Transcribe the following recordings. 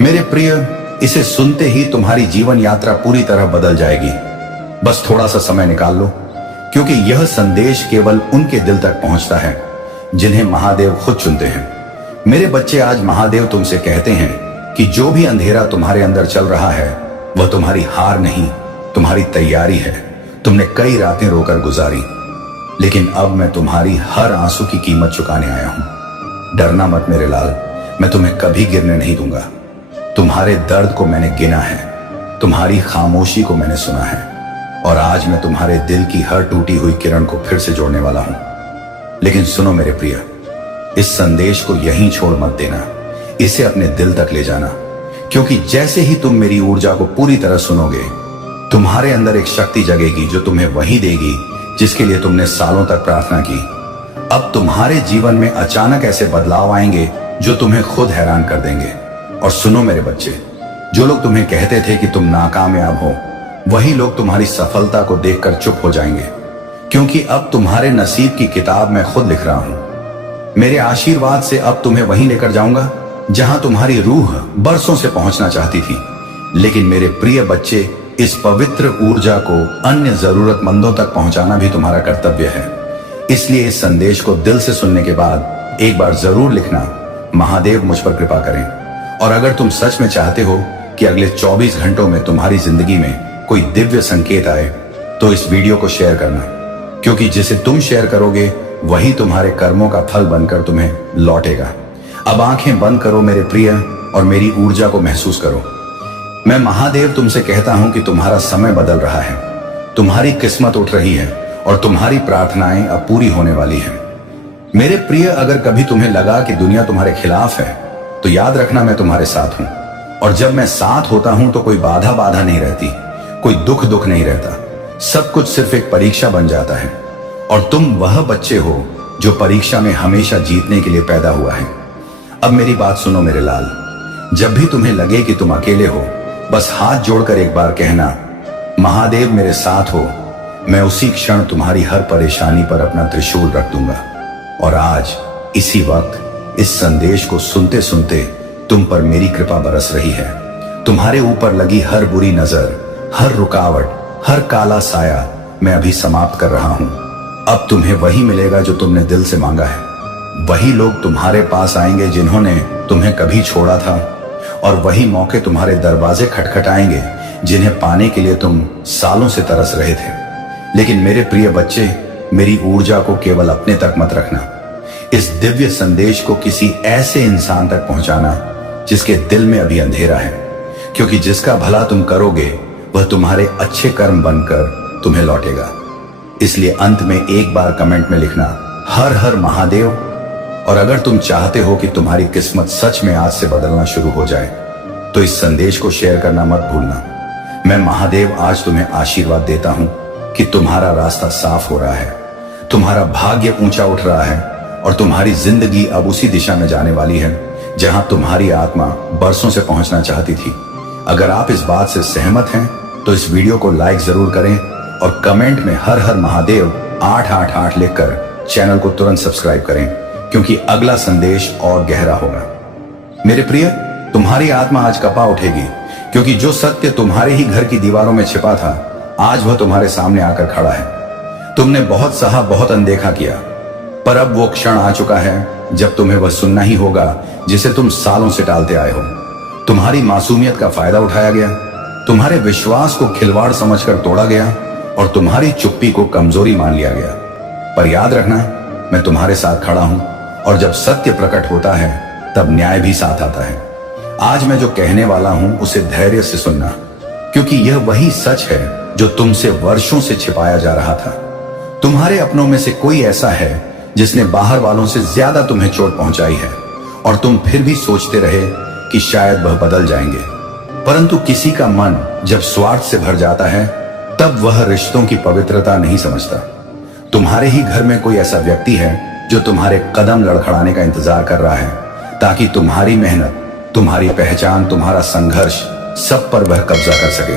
मेरे प्रिय, इसे सुनते ही तुम्हारी जीवन यात्रा पूरी तरह बदल जाएगी। बस थोड़ा सा समय निकाल लो, क्योंकि यह संदेश केवल उनके दिल तक पहुंचता है जिन्हें महादेव खुद चुनते हैं। मेरे बच्चे, आज महादेव तुमसे कहते हैं कि जो भी अंधेरा तुम्हारे अंदर चल रहा है वह तुम्हारी हार नहीं, तुम्हारी तैयारी है। तुमने कई रातें रोकर गुजारी, लेकिन अब मैं तुम्हारी हर आंसू की कीमत चुकाने आया हूं। डरना मत मेरे लाल, मैं तुम्हें कभी गिरने नहीं दूंगा। तुम्हारे दर्द को मैंने गिना है, तुम्हारी खामोशी को मैंने सुना है, और आज मैं तुम्हारे दिल की हर टूटी हुई किरण को फिर से जोड़ने वाला हूं। लेकिन सुनो मेरे प्रिय, इस संदेश को यहीं छोड़ मत देना, इसे अपने दिल तक ले जाना, क्योंकि जैसे ही तुम मेरी ऊर्जा को पूरी तरह सुनोगे, तुम्हारे अंदर एक शक्ति जगेगी जो तुम्हें वही देगी जिसके लिए तुमने सालों तक प्रार्थना की। अब तुम्हारे जीवन में अचानक ऐसे बदलाव आएंगे जो तुम्हें खुद हैरान कर देंगे। और सुनो मेरे बच्चे, जो लोग तुम्हें कहते थे कि तुम नाकामयाब हो, वही लोग तुम्हारी सफलता को देखकर चुप हो जाएंगे, क्योंकि अब तुम्हारे नसीब की किताब मैं खुद लिख रहा हूं। मेरे आशीर्वाद से अब तुम्हें वहीं लेकर जाऊंगा जहां तुम्हारी रूह बरसों से पहुंचना चाहती थी। लेकिन मेरे प्रिय बच्चे, इस पवित्र ऊर्जा को अन्य जरूरतमंदों तक पहुंचाना भी तुम्हारा कर्तव्य है। इसलिए इस संदेश को दिल से सुनने के बाद एक बार जरूर लिखना, महादेव मुझ पर कृपा करें। और अगर तुम सच में चाहते हो कि अगले 24 घंटों में तुम्हारी जिंदगी में कोई दिव्य संकेत आए, तो इस वीडियो को शेयर करना, क्योंकि जिसे तुम शेयर करोगे वही तुम्हारे कर्मों का फल बनकर तुम्हें लौटेगा। अब आंखें बंद करो मेरे प्रिय, और मेरी ऊर्जा को महसूस करो। मैं महादेव तुमसे कहता हूं कि तुम्हारा समय बदल रहा है, तुम्हारी किस्मत उठ रही है, और तुम्हारी प्रार्थनाएं अब पूरी होने वाली हैं। मेरे प्रिय, अगर कभी तुम्हें लगा कि दुनिया तुम्हारे खिलाफ है, तो याद रखना मैं तुम्हारे साथ हूं। और जब मैं साथ होता हूं तो कोई बाधा नहीं रहती, कोई दुख नहीं रहता। सब कुछ सिर्फ एक परीक्षा बन जाता है, और तुम वह बच्चे हो जो परीक्षा में हमेशा जीतने के लिए पैदा हुआ है। अब मेरी बात सुनो मेरे लाल, जब भी तुम्हें लगे कि तुम अकेले हो, बस हाथ जोड़कर एक बार कहना, महादेव मेरे साथ हो। मैं उसी क्षण तुम्हारी हर परेशानी पर अपना त्रिशूल रख दूंगा। और आज इसी वक्त इस संदेश को सुनते सुनते तुम पर मेरी कृपा बरस रही है। तुम्हारे ऊपर लगी हर बुरी नजर, हर रुकावट, हर काला साया मैं अभी समाप्त कर रहा हूं। अब तुम्हें वही मिलेगा जो तुमने दिल से मांगा है। वही लोग तुम्हारे पास आएंगे जिन्होंने तुम्हें कभी छोड़ा था, और वही मौके तुम्हारे दरवाजे खटखटाएंगे जिन्हें पाने के लिए तुम सालों से तरस रहे थे। लेकिन मेरे प्रिय बच्चे, मेरी ऊर्जा को केवल अपने तक मत रखना। इस दिव्य संदेश को किसी ऐसे इंसान तक पहुंचाना जिसके दिल में अभी अंधेरा है, क्योंकि जिसका भला तुम करोगे वह तुम्हारे अच्छे कर्म बनकर तुम्हें लौटेगा। इसलिए अंत में एक बार कमेंट में लिखना, हर हर महादेव। और अगर तुम चाहते हो कि तुम्हारी किस्मत सच में आज से बदलना शुरू हो जाए, तो इस संदेश को शेयर करना मत भूलना। मैं महादेव आज तुम्हें आशीर्वाद देता हूं कि तुम्हारा रास्ता साफ हो रहा है, तुम्हारा भाग्य ऊंचा उठ रहा है, और तुम्हारी जिंदगी अब उसी दिशा में जाने वाली है जहां तुम्हारी आत्मा बरसों से पहुंचना चाहती थी। अगर आप इस बात से सहमत हैं तो इस वीडियो को लाइक जरूर करें, और कमेंट में हर हर महादेव 888 लिखकर चैनल को तुरंत सब्सक्राइब करें, क्योंकि अगला संदेश और गहरा होगा। मेरे प्रिय, तुम्हारी आत्मा आज कपा उठेगी, क्योंकि जो सत्य तुम्हारे ही घर की दीवारों में छिपा था, आज वह तुम्हारे सामने आकर खड़ा है। तुमने बहुत सहा, बहुत अनदेखा किया, पर अब वो क्षण आ चुका है जब तुम्हें वह सुनना ही होगा जिसे तुम सालों से टालते आए हो। तुम्हारी मासूमियत का फायदा उठाया गया, तुम्हारे विश्वास को खिलवाड़ समझकर तोड़ा गया, और तुम्हारी चुप्पी को कमजोरी मान लिया गया। पर याद रखना, मैं तुम्हारे साथ खड़ा हूं, और जब सत्य प्रकट होता है तब न्याय भी साथ आता है। आज मैं जो कहने वाला हूं उसे धैर्य से सुनना, क्योंकि यह वही सच है जो तुमसे वर्षों से छिपाया जा रहा था। तुम्हारे अपनों में से कोई ऐसा है जिसने बाहर वालों से ज्यादा तुम्हें चोट पहुंचाई है, और तुम फिर भी सोचते रहे कि शायद वह बदल जाएंगे। परंतु किसी का मन जब स्वार्थ से भर जाता है, तब वह रिश्तों की पवित्रता नहीं समझता। तुम्हारे ही घर में कोई ऐसा व्यक्ति है जो तुम्हारे कदम लड़खड़ाने का इंतजार कर रहा है, ताकि तुम्हारी मेहनत, तुम्हारी पहचान, तुम्हारा संघर्ष, सब पर वह कब्जा कर सके।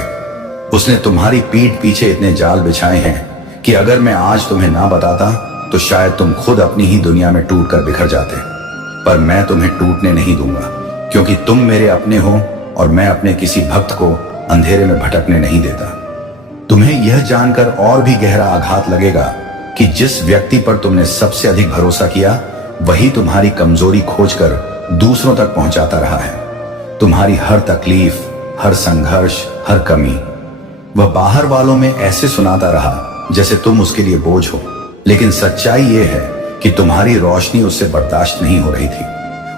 उसने तुम्हारी पीठ पीछे इतने जाल बिछाए हैं कि अगर मैं आज तुम्हें ना बताता तो शायद तुम खुद अपनी ही दुनिया में टूट कर बिखर जाते। पर मैं तुम्हें टूटने नहीं दूंगा, क्योंकि तुम मेरे अपने हो और मैं अपने किसी भक्त को अंधेरे में भटकने नहीं देता। तुम्हें यह जानकर और भी गहरा आघात लगेगा कि जिस व्यक्ति पर तुमने सबसे अधिक भरोसा किया वही तुम्हारी कमजोरी खोजकर दूसरों तक पहुंचाता रहा है। तुम्हारी हर तकलीफ, हर संघर्ष, हर कमी वह बाहर वालों में ऐसे सुनाता रहा जैसे तुम उसके लिए बोझ हो, लेकिन सच्चाई यह है कि तुम्हारी रोशनी उससे बर्दाश्त नहीं हो रही थी।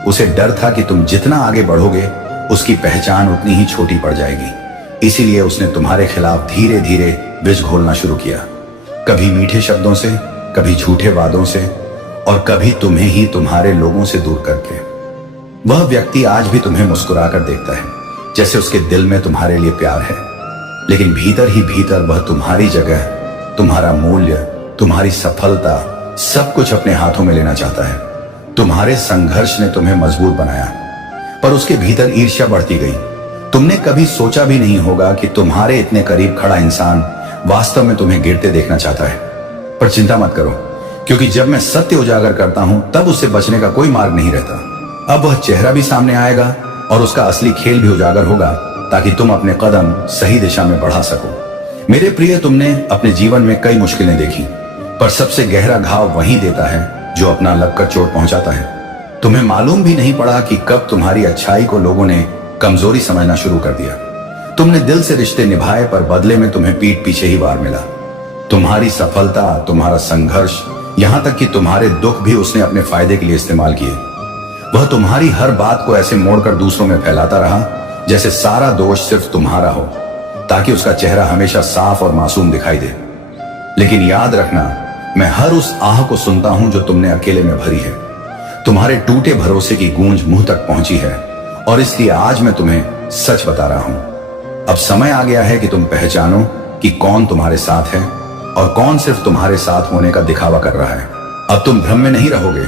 उसे डर था कि तुम जितना आगे बढ़ोगे उसकी पहचान उतनी ही छोटी पड़ जाएगी। इसीलिए उसने तुम्हारे खिलाफ धीरे धीरे विष घोलना शुरू किया, कभी मीठे शब्दों से, कभी झूठे वादों से और कभी तुम्हें ही तुम्हारे लोगों से दूर करके। वह व्यक्ति आज भी तुम्हें मुस्कुराकर देखता है जैसे उसके दिल में तुम्हारे लिए प्यार है, लेकिन भीतर ही भीतर वह तुम्हारी जगह, तुम्हारा मूल्य, तुम्हारी सफलता सब कुछ अपने हाथों में लेना चाहता है। तुम्हारे संघर्ष ने तुम्हें मजबूत बनाया, पर उसके भीतर ईर्ष्या बढ़ती गई। तुमने कभी सोचा भी नहीं होगा कि तुम्हारे इतने करीब खड़ा इंसान वास्तव में तुम्हें गिरते देखना चाहता है। पर चिंता मत करो, क्योंकि जब मैं सत्य उजागर करता हूं तब उससे बचने का कोई मार्ग नहीं रहता। अब वह चेहरा भी सामने आएगा और उसका असली खेल भी उजागर होगा, ताकि तुम अपने कदम सही दिशा में बढ़ा सको। मेरे प्रिय, तुमने अपने जीवन में कई मुश्किलें देखी, पर सबसे गहरा घाव वही देता है जो अपना लगकर चोट पहुंचाता है। तुम्हें मालूम भी नहीं पड़ा कि कब तुम्हारी अच्छाई को लोगों ने कमजोरी समझना शुरू कर दिया। तुमने दिल से रिश्ते निभाए, पर बदले में तुम्हें पीठ पीछे ही वार मिला। तुम्हारी सफलता, तुम्हारा संघर्ष, यहां तक कि तुम्हारे दुख भी उसने अपने फायदे के लिए इस्तेमाल किए। वह तुम्हारी हर बात को ऐसे मोड़कर दूसरों में फैलाता रहा जैसे सारा दोष सिर्फ तुम्हारा हो, ताकि उसका चेहरा हमेशा साफ और मासूम दिखाई दे। लेकिन याद रखना, मैं हर उस आह को सुनता हूं जो तुमने अकेले में भरी है। तुम्हारे टूटे भरोसे की गूंज मुंह तक पहुंची है, और इसलिए आज मैं तुम्हें सच बता रहा हूं। अब समय आ गया है कि तुम पहचानो कि कौन तुम्हारे साथ है और कौन सिर्फ तुम्हारे साथ होने का दिखावा कर रहा है। अब तुम भ्रम में नहीं रहोगे,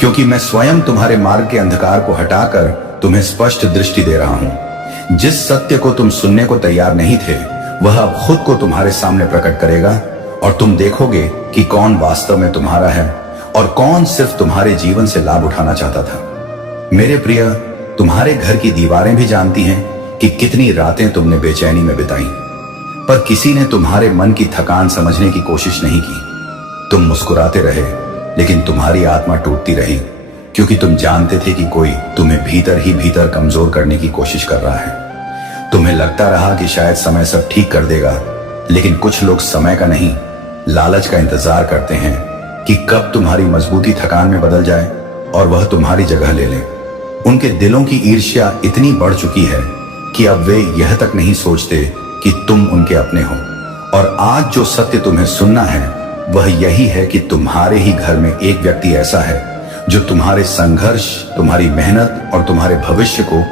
क्योंकि मैं स्वयं तुम्हारे मार्ग के अंधकार को हटाकर तुम्हें स्पष्ट दृष्टि दे रहा हूं। जिस सत्य को तुम सुनने को तैयार नहीं थे, वह अब खुद को तुम्हारे सामने प्रकट करेगा, और तुम देखोगे कि कौन वास्तव में तुम्हारा है और कौन सिर्फ तुम्हारे जीवन से लाभ उठाना चाहता था। मेरे प्रिय, तुम्हारे घर की दीवारें भी जानती हैं कि कितनी रातें तुमने बेचैनी में बिताई, पर किसी ने तुम्हारे मन की थकान समझने की कोशिश नहीं की। तुम मुस्कुराते रहे, लेकिन तुम्हारी आत्मा टूटती रही, क्योंकि तुम जानते थे कि कोई तुम्हें भीतर ही भीतर कमजोर करने की कोशिश कर रहा है। तुम्हें लगता रहा कि शायद समय सब ठीक कर देगा, लेकिन कुछ लोग समय का नहीं, लालच का इंतजार करते हैं कि कब तुम्हारी मजबूती थकान में बदल जाए और वह तुम्हारी जगह ले ले। उनके दिलों की ईर्ष्या इतनी बढ़ चुकी है कि अब वे यह तक नहीं सोचते कि तुम उनके अपने हो। और आज जो सत्य तुम्हें सुनना है वह यही है कि तुम्हारे ही घर में एक व्यक्ति ऐसा है जो तुम्हारे संघर्ष, तुम्हारी मेहनत और तुम्हारे भविष्य को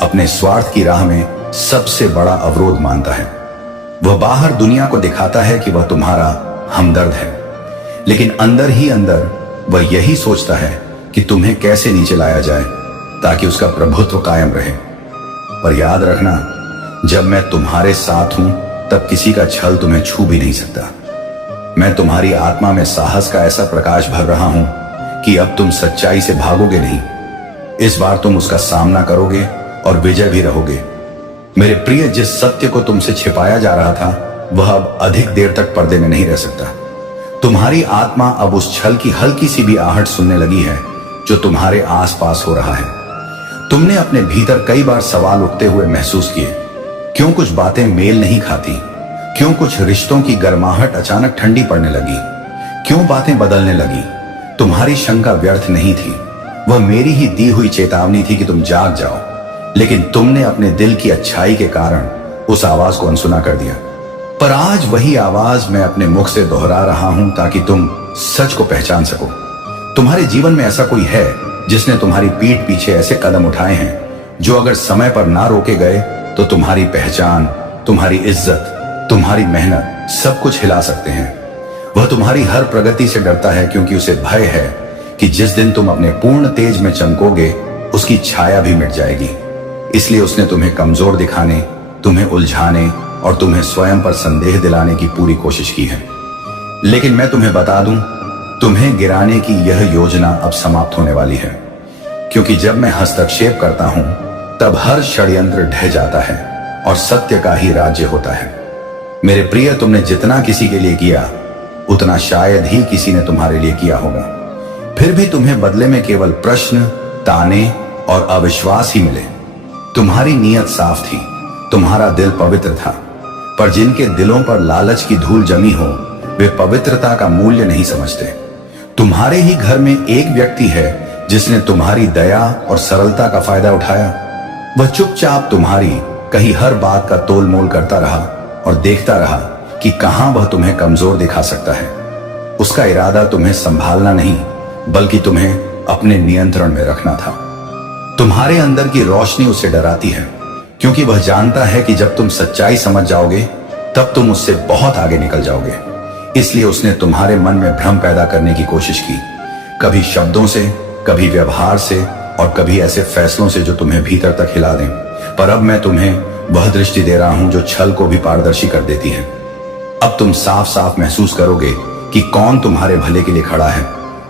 अपने स्वार्थ की राह में सबसे बड़ा अवरोध मानता है। वह बाहर दुनिया को दिखाता है कि वह तुम्हारा हमदर्द है, लेकिन अंदर ही अंदर वह यही सोचता है कि तुम्हें कैसे नीचे लाया जाए ताकि उसका प्रभुत्व कायम रहे। पर याद रखना, जब मैं तुम्हारे साथ हूं तब किसी का छल तुम्हें छू भी नहीं सकता। मैं तुम्हारी आत्मा में साहस का ऐसा प्रकाश भर रहा हूं कि अब तुम सच्चाई से भागोगे नहीं। इस बार तुम उसका सामना करोगे और विजय भी रहोगे। मेरे प्रिय, जिस सत्य को तुमसे छिपाया जा रहा था वह अब अधिक देर तक पर्दे में नहीं रह सकता। तुम्हारी आत्मा अब उस छल की हल्की सी भी आहट सुनने लगी है जो तुम्हारे आसपास हो रहा है। तुमने अपने भीतर कई बार सवाल उठते हुए महसूस किए, क्यों कुछ बातें मेल नहीं खाती, क्यों कुछ रिश्तों की गर्माहट अचानक ठंडी पड़ने लगी, क्यों बातें बदलने लगी। तुम्हारी शंका व्यर्थ नहीं थी, वह मेरी ही दी हुई चेतावनी थी कि तुम जाग जाओ, लेकिन तुमने अपने दिल की अच्छाई के कारण उस आवाज को अनसुना कर दिया। पर आज वही आवाज मैं अपने मुख से दोहरा रहा हूं ताकि तुम सच को पहचान सको। तुम्हारे जीवन में ऐसा कोई है जिसने तुम्हारी पीठ पीछे ऐसे कदम उठाए हैं जो अगर समय पर ना रोके गए तो तुम्हारी पहचान, तुम्हारी इज्जत, तुम्हारी मेहनत सब कुछ हिला सकते हैं। वह तुम्हारी हर प्रगति से डरता है क्योंकि उसे भय है कि जिस दिन तुम अपने पूर्ण तेज में चमकोगे उसकी छाया भी मिट जाएगी। इसलिए उसने तुम्हें कमजोर दिखाने, तुम्हें उलझाने और तुम्हें स्वयं पर संदेह दिलाने की पूरी कोशिश की है। लेकिन मैं तुम्हें बता दूं, तुम्हें गिराने की यह योजना अब समाप्त होने वाली है, क्योंकि जब मैं हस्तक्षेप करता हूं तब हर षड्यंत्र ढह जाता है और सत्य का ही राज्य होता है। मेरे प्रिय, तुमने जितना किसी के लिए किया उतना शायद ही किसी ने तुम्हारे लिए किया होगा। फिर भी तुम्हें बदले में केवल प्रश्न, ताने और अविश्वास ही मिले। तुम्हारी नीयत साफ थी, तुम्हारा दिल पवित्र था, पर जिनके दिलों पर लालच की धूल जमी हो वे पवित्रता का मूल्य नहीं समझते। तुम्हारे ही घर में एक व्यक्ति है जिसने तुम्हारी दया और सरलता का फायदा उठाया। वह चुपचाप तुम्हारी कहीं हर बात का तोल मोल करता रहा और देखता रहा कि कहां वह तुम्हें कमजोर दिखा सकता है। उसका इरादा तुम्हें संभालना नहीं बल्कि तुम्हें अपने नियंत्रण में रखना था। तुम्हारे अंदर की रोशनी उसे डराती है, क्योंकि वह जानता है कि जब तुम सच्चाई समझ जाओगे तब तुम उससे बहुत आगे निकल जाओगे। इसलिए उसने तुम्हारे मन में भ्रम पैदा करने की कोशिश की, कभी शब्दों से, कभी व्यवहार से और कभी ऐसे फैसलों से जो तुम्हें भीतर तक हिला दें। पर अब मैं तुम्हें वह दृष्टि दे रहा हूं जो छल को भी पारदर्शी कर देती है। अब तुम साफ साफ महसूस करोगे कि कौन तुम्हारे भले के लिए खड़ा है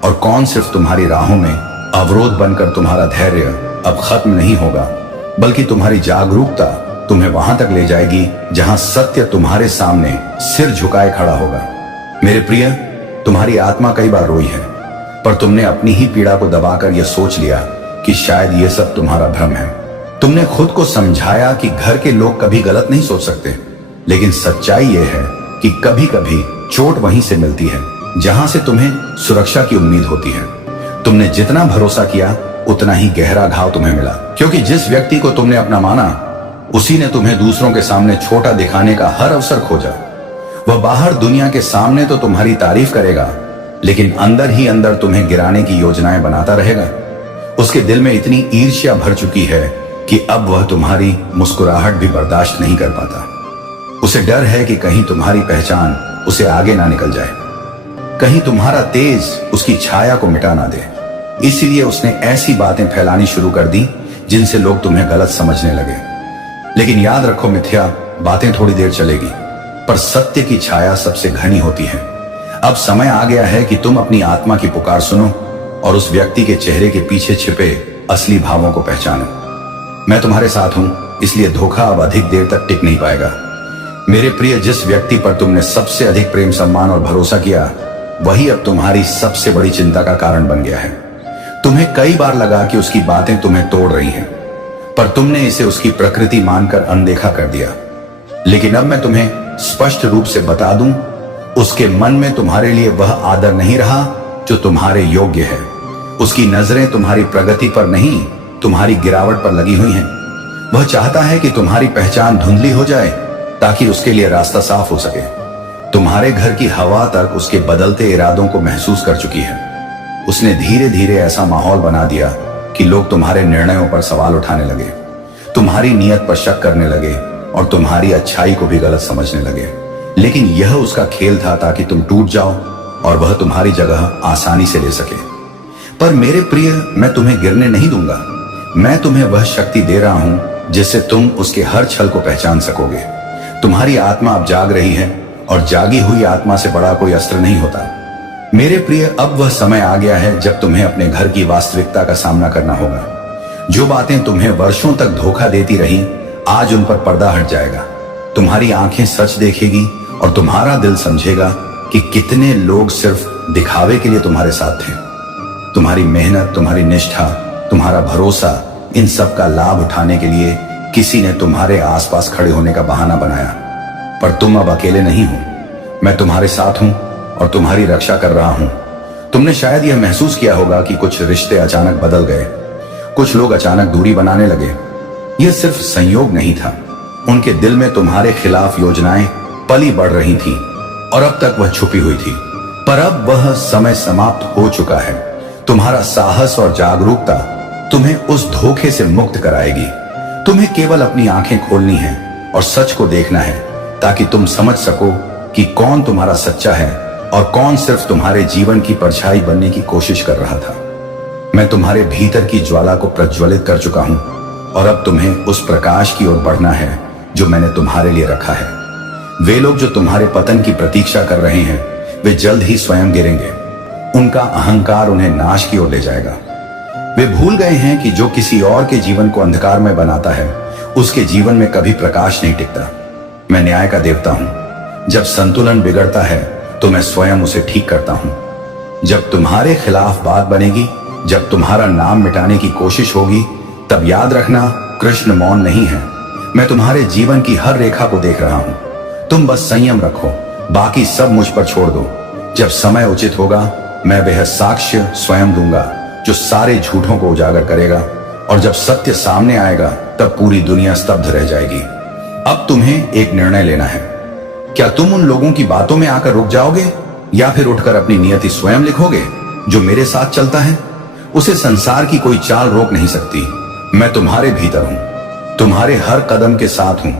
और कौन सिर्फ तुम्हारी राहों में अवरोध बनकर। तुम्हारा धैर्य अब खत्म नहीं होगा, बल्कि तुम्हारी जागरूकता तुम्हें वहां तक ले जाएगी जहां सत्य तुम्हारे सामने सिर झुकाए खड़ा होगा। मेरे प्रिय, तुम्हारी आत्मा कई बार रोई है, पर तुमने अपनी ही पीड़ा को दबाकर यह सोच लिया कि शायद यह सब तुम्हारा भ्रम है। तुमने खुद को समझाया कि घर के लोग कभी गलत नहीं सोच सकते, लेकिन सच्चाई यह है कि कभी कभी चोट वहीं से मिलती है जहां से तुम्हें सुरक्षा की उम्मीद होती है। तुमने जितना भरोसा किया उतना ही गहरा घाव तुम्हें मिला, क्योंकि जिस व्यक्ति को तुमने अपना माना उसी ने तुम्हें दूसरों के सामने छोटा दिखाने का हर अवसर खोजा। वह बाहर दुनिया के सामने तो तुम्हारी तारीफ करेगा, लेकिन अंदर ही अंदर तुम्हें गिराने की योजनाएं बनाता रहेगा। उसके दिल में इतनी ईर्ष्या भर चुकी है कि अब वह तुम्हारी मुस्कुराहट भी बर्दाश्त नहीं कर पाता। उसे डर है कि कहीं तुम्हारी पहचान उसे आगे ना निकल जाए, कहीं तुम्हारा तेज उसकी छाया को मिटा ना दे। इसलिए उसने ऐसी बातें फैलानी शुरू कर दी जिनसे लोग तुम्हें गलत समझने लगे। लेकिन याद रखो मिथ्या बातें थोड़ी देर चलेगी, पर सत्य की छाया सबसे घनी होती है। अब समय आ गया है कि तुम अपनी आत्मा की पुकार सुनो और उस व्यक्ति के चेहरे के पीछे छिपे असली भावों को पहचानो। मैं तुम्हारे साथ हूं, इसलिए धोखा अब अधिक देर तक टिक नहीं पाएगा। मेरे प्रिय, जिस व्यक्ति पर तुमने सबसे अधिक प्रेम, सम्मान और भरोसा किया वही अब तुम्हारी सबसे बड़ी चिंता का कारण बन गया है। तुम्हें कई बार लगा कि उसकी बातें तुम्हें तोड़ रही हैं, पर तुमने इसे उसकी प्रकृति मानकर अनदेखा कर दिया। लेकिन अब मैं तुम्हें स्पष्ट रूप से बता दूं, उसके मन में तुम्हारे लिए वह आदर नहीं रहा जो तुम्हारे योग्य है। उसकी नजरें तुम्हारी प्रगति पर नहीं, तुम्हारी गिरावट पर लगी हुई हैं। वह चाहता है कि तुम्हारी पहचान धुंधली हो जाए ताकि उसके लिए रास्ता साफ हो सके। तुम्हारे घर की हवा तक उसके बदलते इरादों को महसूस कर चुकी है। उसने धीरे धीरे ऐसा माहौल बना दिया कि लोग तुम्हारे निर्णयों पर सवाल उठाने लगे, तुम्हारी नीयत पर शक करने लगे और तुम्हारी अच्छाई को भी गलत समझने लगे। लेकिन यह उसका खेल था ताकि तुम टूट जाओ और वह तुम्हारी जगह आसानी से ले सके। पर मेरे प्रिय, मैं तुम्हें गिरने नहीं दूंगा। मैं तुम्हें वह शक्ति दे रहा हूं जिससे तुम उसके हर छल को पहचान सकोगे। तुम्हारी आत्मा अब जाग रही है और जागी हुई आत्मा से बड़ा कोई अस्त्र नहीं होता। मेरे प्रिय, अब वह समय आ गया है जब तुम्हें अपने घर की वास्तविकता का सामना करना होगा। जो बातें तुम्हें वर्षों तक धोखा देती रही, आज उन पर पर्दा हट जाएगा। तुम्हारी आंखें सच देखेगी और तुम्हारा दिल समझेगा कि कितने लोग सिर्फ दिखावे के लिए तुम्हारे साथ थे। तुम्हारी मेहनत, तुम्हारी निष्ठा, तुम्हारा भरोसा, इन सब का लाभ उठाने के लिए किसी ने तुम्हारे आसपास खड़े होने का बहाना बनाया। पर तुम अब अकेले नहीं हो। मैं तुम्हारे साथ हूं और तुम्हारी रक्षा कर रहा हूं। तुमने शायद यह महसूस किया होगा कि कुछ रिश्ते अचानक बदल गए, कुछ लोग अचानक दूरी बनाने लगे। यह सिर्फ संयोग नहीं था, उनके दिल में तुम्हारे खिलाफ योजनाएं पली बढ़ रही थीं और अब तक वह छुपी हुई थी। पर अब वह समय समाप्त हो चुका है। तुम्हारा साहस और जागरूकता तुम्हें उस धोखे से मुक्त कराएगी। तुम्हें केवल अपनी आंखें खोलनी है और सच को देखना है ताकि तुम समझ सको कि कौन तुम्हारा सच्चा है और कौन सिर्फ तुम्हारे जीवन की परछाई बनने की कोशिश कर रहा था। मैं तुम्हारे भीतर की ज्वाला को प्रज्वलित कर चुका हूं और अब तुम्हें उस प्रकाश की ओर बढ़ना है जो मैंने तुम्हारे लिए रखा है। वे लोग जो तुम्हारे पतन की प्रतीक्षा कर रहे हैं, वे जल्द ही स्वयं गिरेंगे। उनका अहंकार उन्हें नाश की ओर ले जाएगा। वे भूल गए हैं कि जो किसी और के जीवन को अंधकार में बनाता है उसके जीवन में कभी प्रकाश नहीं टिकता। मैं न्याय का देवता हूं। जब संतुलन बिगड़ता है तो मैं स्वयं उसे ठीक करता हूं। जब तुम्हारे खिलाफ बात बनेगी, जब तुम्हारा नाम मिटाने की कोशिश होगी, तब याद रखना कृष्ण मौन नहीं है। मैं तुम्हारे जीवन की हर रेखा को देख रहा हूं। तुम बस संयम रखो, बाकी सब मुझ पर छोड़ दो। जब समय उचित होगा मैं वह साक्ष्य स्वयं दूंगा जो सारे झूठों को उजागर करेगा, और जब सत्य सामने आएगा तब पूरी दुनिया स्तब्ध रह जाएगी। अब तुम्हें एक निर्णय लेना है। क्या तुम उन लोगों की बातों में आकर रुक जाओगे या फिर उठकर अपनी नियति स्वयं लिखोगे? जो मेरे साथ चलता है उसे संसार की कोई चाल रोक नहीं सकती। मैं तुम्हारे भीतर हूं, तुम्हारे हर कदम के साथ हूं।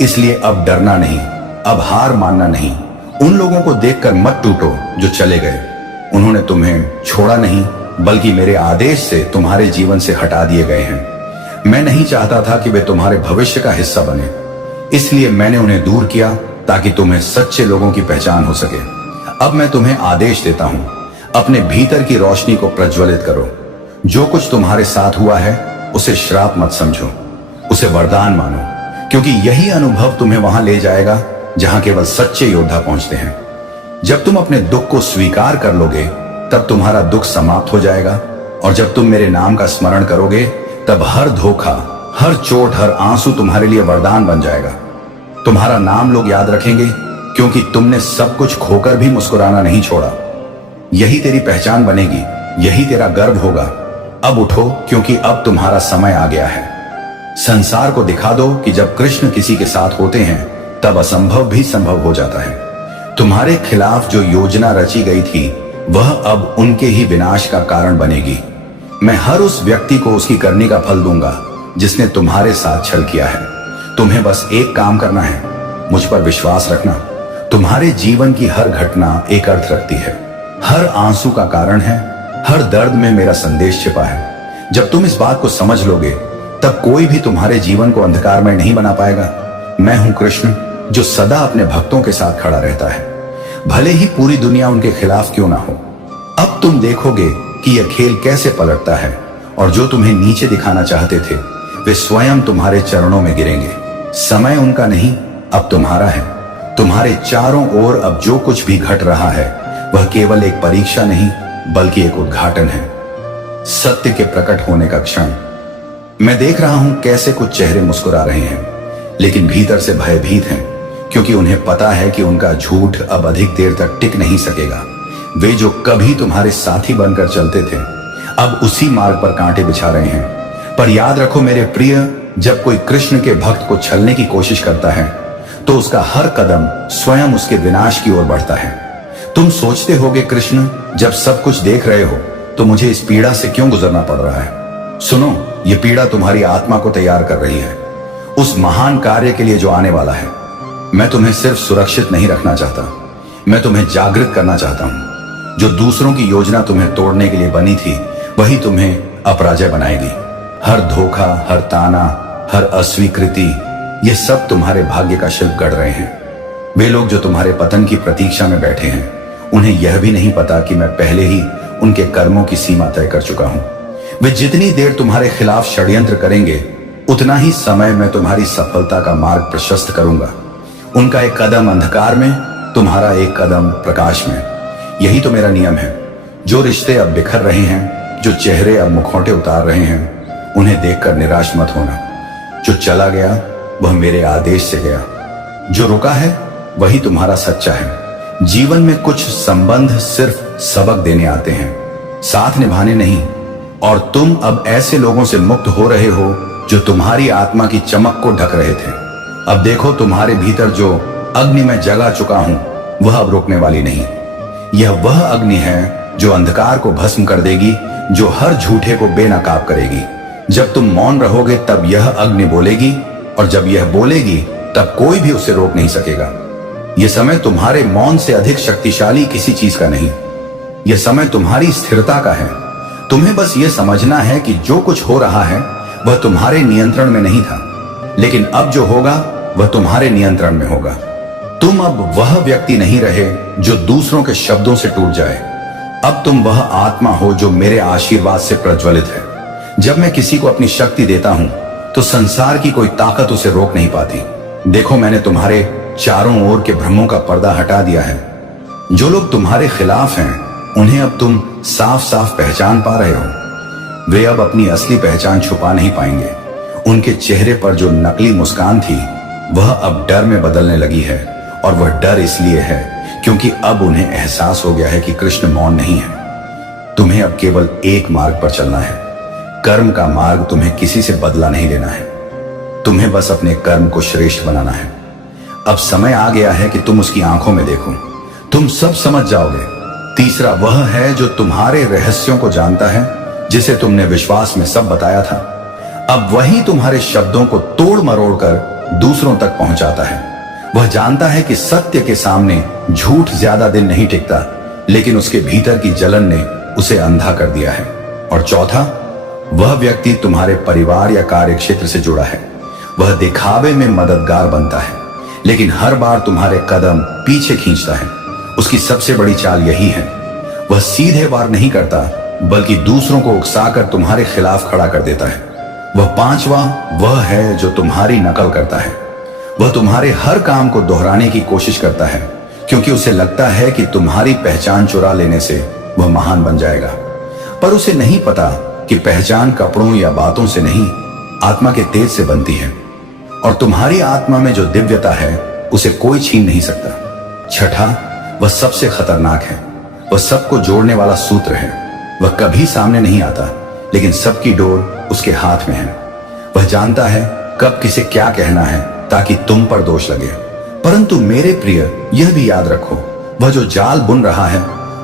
इसलिए अब डरना नहीं, अब हार मानना नहीं। उन लोगों को देखकर मत टूटो जो चले गए। उन्होंने तुम्हें छोड़ा नहीं, बल्कि मेरे आदेश से तुम्हारे जीवन से हटा दिए गए हैं। मैं नहीं चाहता था कि वे तुम्हारे भविष्य का हिस्सा बने, इसलिए मैंने उन्हें दूर किया ताकि तुम्हें सच्चे लोगों की पहचान हो सके। अब मैं तुम्हें आदेश देता हूं, अपने भीतर की रोशनी को प्रज्वलित करो। जो कुछ तुम्हारे साथ हुआ है उसे श्राप मत समझो, उसे वरदान मानो, क्योंकि यही अनुभव तुम्हें वहां ले जाएगा जहां केवल सच्चे योद्धा पहुंचते हैं। जब तुम अपने दुख को स्वीकार कर लोगे तब तुम्हारा दुख समाप्त हो जाएगा, और जब तुम मेरे नाम का स्मरण करोगे तब हर धोखा, हर चोट, हर आंसू तुम्हारे लिए वरदान बन जाएगा। तुम्हारा नाम लोग याद रखेंगे क्योंकि तुमने सब कुछ खोकर भी मुस्कुराना नहीं छोड़ा। यही तेरी पहचान बनेगी, यही तेरा गर्व होगा। अब उठो, क्योंकि अब तुम्हारा समय आ गया है। संसार को दिखा दो कि जब कृष्ण किसी के साथ होते हैं तब असंभव भी संभव हो जाता है। तुम्हारे खिलाफ जो योजना रची गई थी वह अब उनके ही विनाश का कारण बनेगी। मैं हर उस व्यक्ति को उसकी करनी का फल दूंगा जिसने तुम्हारे साथ छल किया है। तुम्हें बस एक काम करना है, मुझ पर विश्वास रखना। तुम्हारे जीवन की हर घटना एक अर्थ रखती है, हर आंसू का कारण है, हर दर्द में मेरा संदेश छिपा है। जब तुम इस बात को समझ लोगे तब कोई भी तुम्हारे जीवन को अंधकार में नहीं बना पाएगा। मैं हूं कृष्ण जो सदा अपने भक्तों के साथ खड़ा रहता है, भले ही पूरी दुनिया उनके खिलाफ क्यों ना हो। अब तुम देखोगे कि यह खेल कैसे पलटता है, और जो तुम्हें नीचे दिखाना चाहते थे वे स्वयं तुम्हारे चरणों में गिरेंगे। समय उनका नहीं, अब तुम्हारा है। तुम्हारे चारों ओर अब जो कुछ भी घट रहा है वह केवल एक परीक्षा नहीं बल्कि एक उद्घाटन है, सत्य के प्रकट होने का क्षण। मैं देख रहा हूं कैसे कुछ चेहरे मुस्कुरा रहे हैं लेकिन भीतर से भयभीत हैं, क्योंकि उन्हें पता है कि उनका झूठ अब अधिक देर तक टिक नहीं सकेगा। वे जो कभी तुम्हारे साथी बनकर चलते थे अब उसी मार्ग पर कांटे बिछा रहे हैं। पर याद रखो मेरे प्रिय, जब कोई कृष्ण के भक्त को छलने की कोशिश करता है तो उसका हर कदम स्वयं उसके विनाश की ओर बढ़ता है। तुम सोचते होगे कृष्ण जब सब कुछ देख रहे हो तो मुझे इस पीड़ा से क्यों गुजरना पड़ रहा है? सुनो, ये पीड़ा तुम्हारी आत्मा को तैयार कर रही है उस महान कार्य के लिए जो आने वाला है। मैं तुम्हें सिर्फ सुरक्षित नहीं रखना चाहता, मैं तुम्हें जागृत करना चाहता हूं। जो दूसरों की योजना तुम्हें तोड़ने के लिए बनी थी वही तुम्हें अपराजय बनाएगी। हर धोखा, हर ताना, हर अस्वीकृति, ये सब तुम्हारे भाग्य का शिल्प गढ़ रहे हैं। वे लोग जो तुम्हारे पतन की प्रतीक्षा में बैठे हैं उन्हें यह भी नहीं पता कि मैं पहले ही उनके कर्मों की सीमा तय कर चुका हूं। वे जितनी देर तुम्हारे खिलाफ षड्यंत्र करेंगे उतना ही समय मैं तुम्हारी सफलता का मार्ग प्रशस्त करूंगा। उनका एक कदम अंधकार में, तुम्हारा एक कदम प्रकाश में। यही तो मेरा नियम है। जो रिश्ते अब बिखर रहे हैं, जो चेहरे अब मुखौटे उतार रहे हैं, उन्हें देखकर निराश मत होना। जो चला गया वह मेरे आदेश से गया, जो रुका है वही तुम्हारा सच्चा है। जीवन में कुछ संबंध सिर्फ सबक देने आते हैं, साथ निभाने नहीं। और तुम अब ऐसे लोगों से मुक्त हो रहे हो जो तुम्हारी आत्मा की चमक को ढक रहे थे। अब देखो, तुम्हारे भीतर जो अग्नि में जला चुका हूं वह अब रुकने वाली नहीं। यह वह अग्नि है जो अंधकार को भस्म कर देगी, जो हर झूठे को बेनकाब करेगी। जब तुम मौन रहोगे तब यह अग्नि बोलेगी, और जब यह बोलेगी तब कोई भी उसे रोक नहीं सकेगा। यह समय तुम्हारे मौन से अधिक शक्तिशाली किसी चीज का नहीं। यह समय तुम्हारी स्थिरता का है। तुम्हें बस यह समझना है कि जो कुछ हो रहा है वह तुम्हारे नियंत्रण में नहीं था, लेकिन अब जो होगा वह तुम्हारे नियंत्रण में होगा। तुम अब वह व्यक्ति नहीं रहे जो दूसरों के शब्दों से टूट जाए। अब तुम वह आत्मा हो जो मेरे आशीर्वाद से प्रज्वलित है। जब मैं किसी को अपनी शक्ति देता हूं तो संसार की कोई ताकत उसे रोक नहीं पाती। देखो, मैंने तुम्हारे चारों ओर के भ्रमों का पर्दा हटा दिया है। जो लोग तुम्हारे खिलाफ हैं उन्हें अब तुम साफ साफ पहचान पा रहे हो। वे अब अपनी असली पहचान छुपा नहीं पाएंगे। उनके चेहरे पर जो नकली मुस्कान थी वह अब डर में बदलने लगी है, और वह डर इसलिए है क्योंकि अब उन्हें एहसास हो गया है कि कृष्ण मौन नहीं है। तुम्हें अब केवल एक मार्ग पर चलना है, कर्म का मार्ग। तुम्हें किसी से बदला नहीं लेना है, तुम्हें बस अपने कर्म को श्रेष्ठ बनाना है। अब समय आ गया है कि तुम उसकी आंखों में देखो, तुम सब समझ जाओगे। तीसरा वह है जो तुम्हारे रहस्यों को जानता है, जिसे तुमने विश्वास में सब बताया था। अब वही तुम्हारे शब्दों को तोड़ मरोड़ कर दूसरों तक पहुंचाता है। वह जानता है कि सत्य के सामने झूठ ज्यादा दिन नहीं टिकता, लेकिन उसके भीतर की जलन ने उसे अंधा कर दिया है। और चौथा, वह व्यक्ति तुम्हारे परिवार या कार्य क्षेत्र से जुड़ा है। वह दिखावे में मददगार बनता है, लेकिन हर बार तुम्हारे कदम पीछे खींचता है। उसकी सबसे बड़ी चाल यही है, वह सीधे वार नहीं करता बल्कि दूसरों को उकसाकर तुम्हारे खिलाफ खड़ा कर देता है। वह पांचवा वह है जो तुम्हारी नकल करता है। वह तुम्हारे हर काम को दोहराने की कोशिश करता है, क्योंकि उसे लगता है कि तुम्हारी पहचान चुरा लेने से वह महान बन जाएगा। पर उसे नहीं पता कि पहचान कपड़ों या बातों से नहीं, आत्मा के तेज से बनती है। और तुम्हारी आत्मा में जो दिव्यता है उसे कोई छीन नहीं सकता। छठा, वह सबसे खतरनाक है। वह सबको जोड़ने वाला सूत्र है। वह कभी सामने नहीं आता, लेकिन सबकी डोर उसके हाथ में है। वह जानता है कब किसे क्या कहना है ताकि तुम पर दोष लगे। परंतु मेरे प्रिय, यह भी याद रखो, वह जो जाल बुन रहा है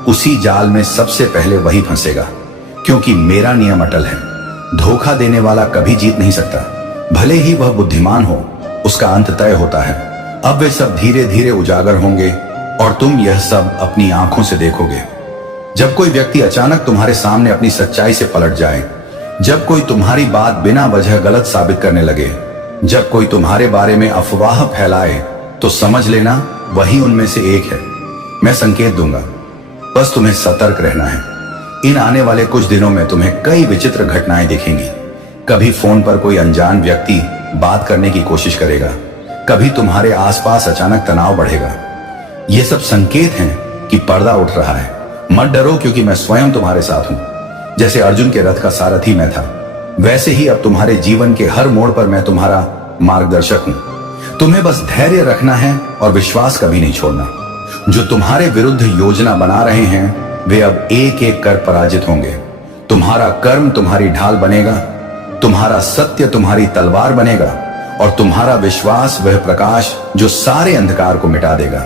उसी जाल में सबसे पहले वही फंसेगा, क्योंकि मेरा नियम अटल है। धोखा देने वाला कभी जीत नहीं सकता, भले ही वह बुद्धिमान हो। उसका अंत तय होता है। अब वे सब धीरे धीरे उजागर होंगे और तुम यह सब अपनी आंखों से देखोगे। जब कोई व्यक्ति अचानक तुम्हारे सामने अपनी सच्चाई से पलट जाए, जब कोई तुम्हारी बात बिना वजह गलत साबित करने लगे, जब कोई तुम्हारे बारे में अफवाह फैलाए, तो समझ लेना वही उनमें से एक है। मैं संकेत दूंगा, बस तुम्हें सतर्क रहना है। इन आने वाले कुछ दिनों में तुम्हें कई विचित्र घटनाएं दिखेंगी। कभी फोन पर कोई अनजान व्यक्ति बात करने की कोशिश करेगा, कभी तुम्हारे आसपास अचानक तनाव बढ़ेगा। ये सब संकेत हैं कि पर्दा उठ रहा है। मत डरो, क्योंकि मैं स्वयं तुम्हारे साथ हूं। जैसे अर्जुन के रथ का सारथी मैं था, वैसे ही अब तुम्हारे जीवन के हर मोड़ पर मैं तुम्हारा मार्गदर्शक हूं। तुम्हें बस धैर्य रखना है और विश्वास कभी नहीं छोड़ना। जो तुम्हारे विरुद्ध योजना बना रहे हैं वे अब एक एक कर पराजित होंगे। तुम्हारा कर्म तुम्हारी ढाल बनेगा, तुम्हारा सत्य तुम्हारी तलवार बनेगा, और तुम्हारा विश्वास वह प्रकाश जो सारे अंधकार को मिटा देगा।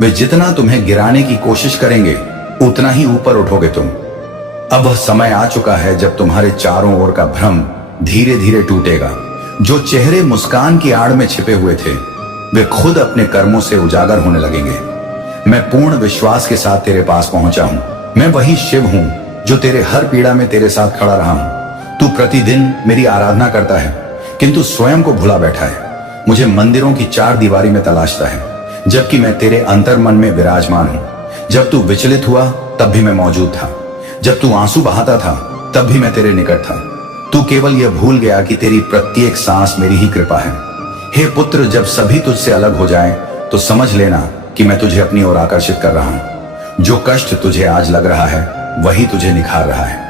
वे जितना तुम्हें गिराने की कोशिश करेंगे उतना ही ऊपर उठोगे तुम। अब वह समय आ चुका है जब तुम्हारे चारों ओर का भ्रम धीरे धीरे टूटेगा। जो चेहरे मुस्कान की आड़ में छिपे हुए थे वे खुद अपने कर्मों से उजागर होने लगेंगे। मैं पूर्ण विश्वास के साथ तेरे पास पहुंचा हूं। मैं वही शिव हूं जो तेरे हर पीड़ा में तेरे साथ खड़ा रहा हूं। तू प्रतिदिन मेरी आराधना करता है, किंतु स्वयं को भुला बैठा है। मुझे मंदिरों की चार दीवारी में तलाशता है, जबकि मैं तेरे अंतर मन में विराजमान हूं। जब तू विचलित हुआ तब भी मैं मौजूद था। जब तू आंसू बहाता था तब भी मैं तेरे निकट था। तू केवल यह भूल गया कि तेरी प्रत्येक सांस मेरी ही कृपा है। हे पुत्र, जब सभी तुझसे अलग हो जाएं, तो समझ लेना कि मैं तुझे अपनी ओर आकर्षित कर रहा हूं। जो कष्ट तुझे आज लग रहा है वही तुझे निखार रहा है।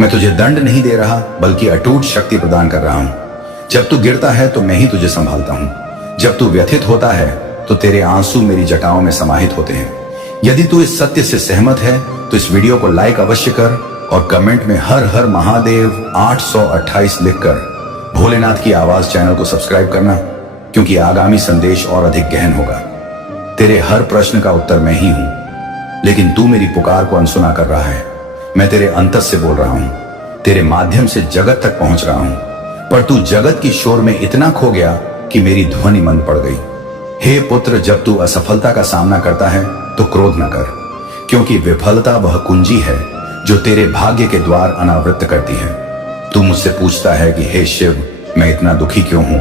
मैं तुझे दंड नहीं दे रहा बल्कि अटूट शक्ति प्रदान कर रहा हूं। जब तू गिरता है तो मैं ही तुझे संभालता हूं। जब तू व्यथित होता है तो तेरे आंसू मेरी जटाओं में समाहित होते हैं। यदि तू इस सत्य से सहमत है तो इस वीडियो को लाइक अवश्य कर और कमेंट में हर हर महादेव 828 लिखकर भोलेनाथ की आवाज चैनल को सब्सक्राइब करना, क्योंकि आगामी संदेश और अधिक गहन होगा। तेरे हर प्रश्न का उत्तर मैं ही हूं, लेकिन तू मेरी पुकार को अनसुना कर रहा है। मैं तेरे अंतस से बोल रहा हूं, तेरे माध्यम से जगत तक पहुंच रहा हूं, पर तू जगत की शोर में इतना खो गया कि मेरी ध्वनि मंद पड़ गई। हे पुत्र, जब तू असफलता का सामना करता है तो क्रोध न कर, क्योंकि विफलता वह कुंजी है जो तेरे भाग्य के द्वार अनावृत करती है। तू मुझसे पूछता है कि हे शिव, मैं इतना दुखी क्यों हूं,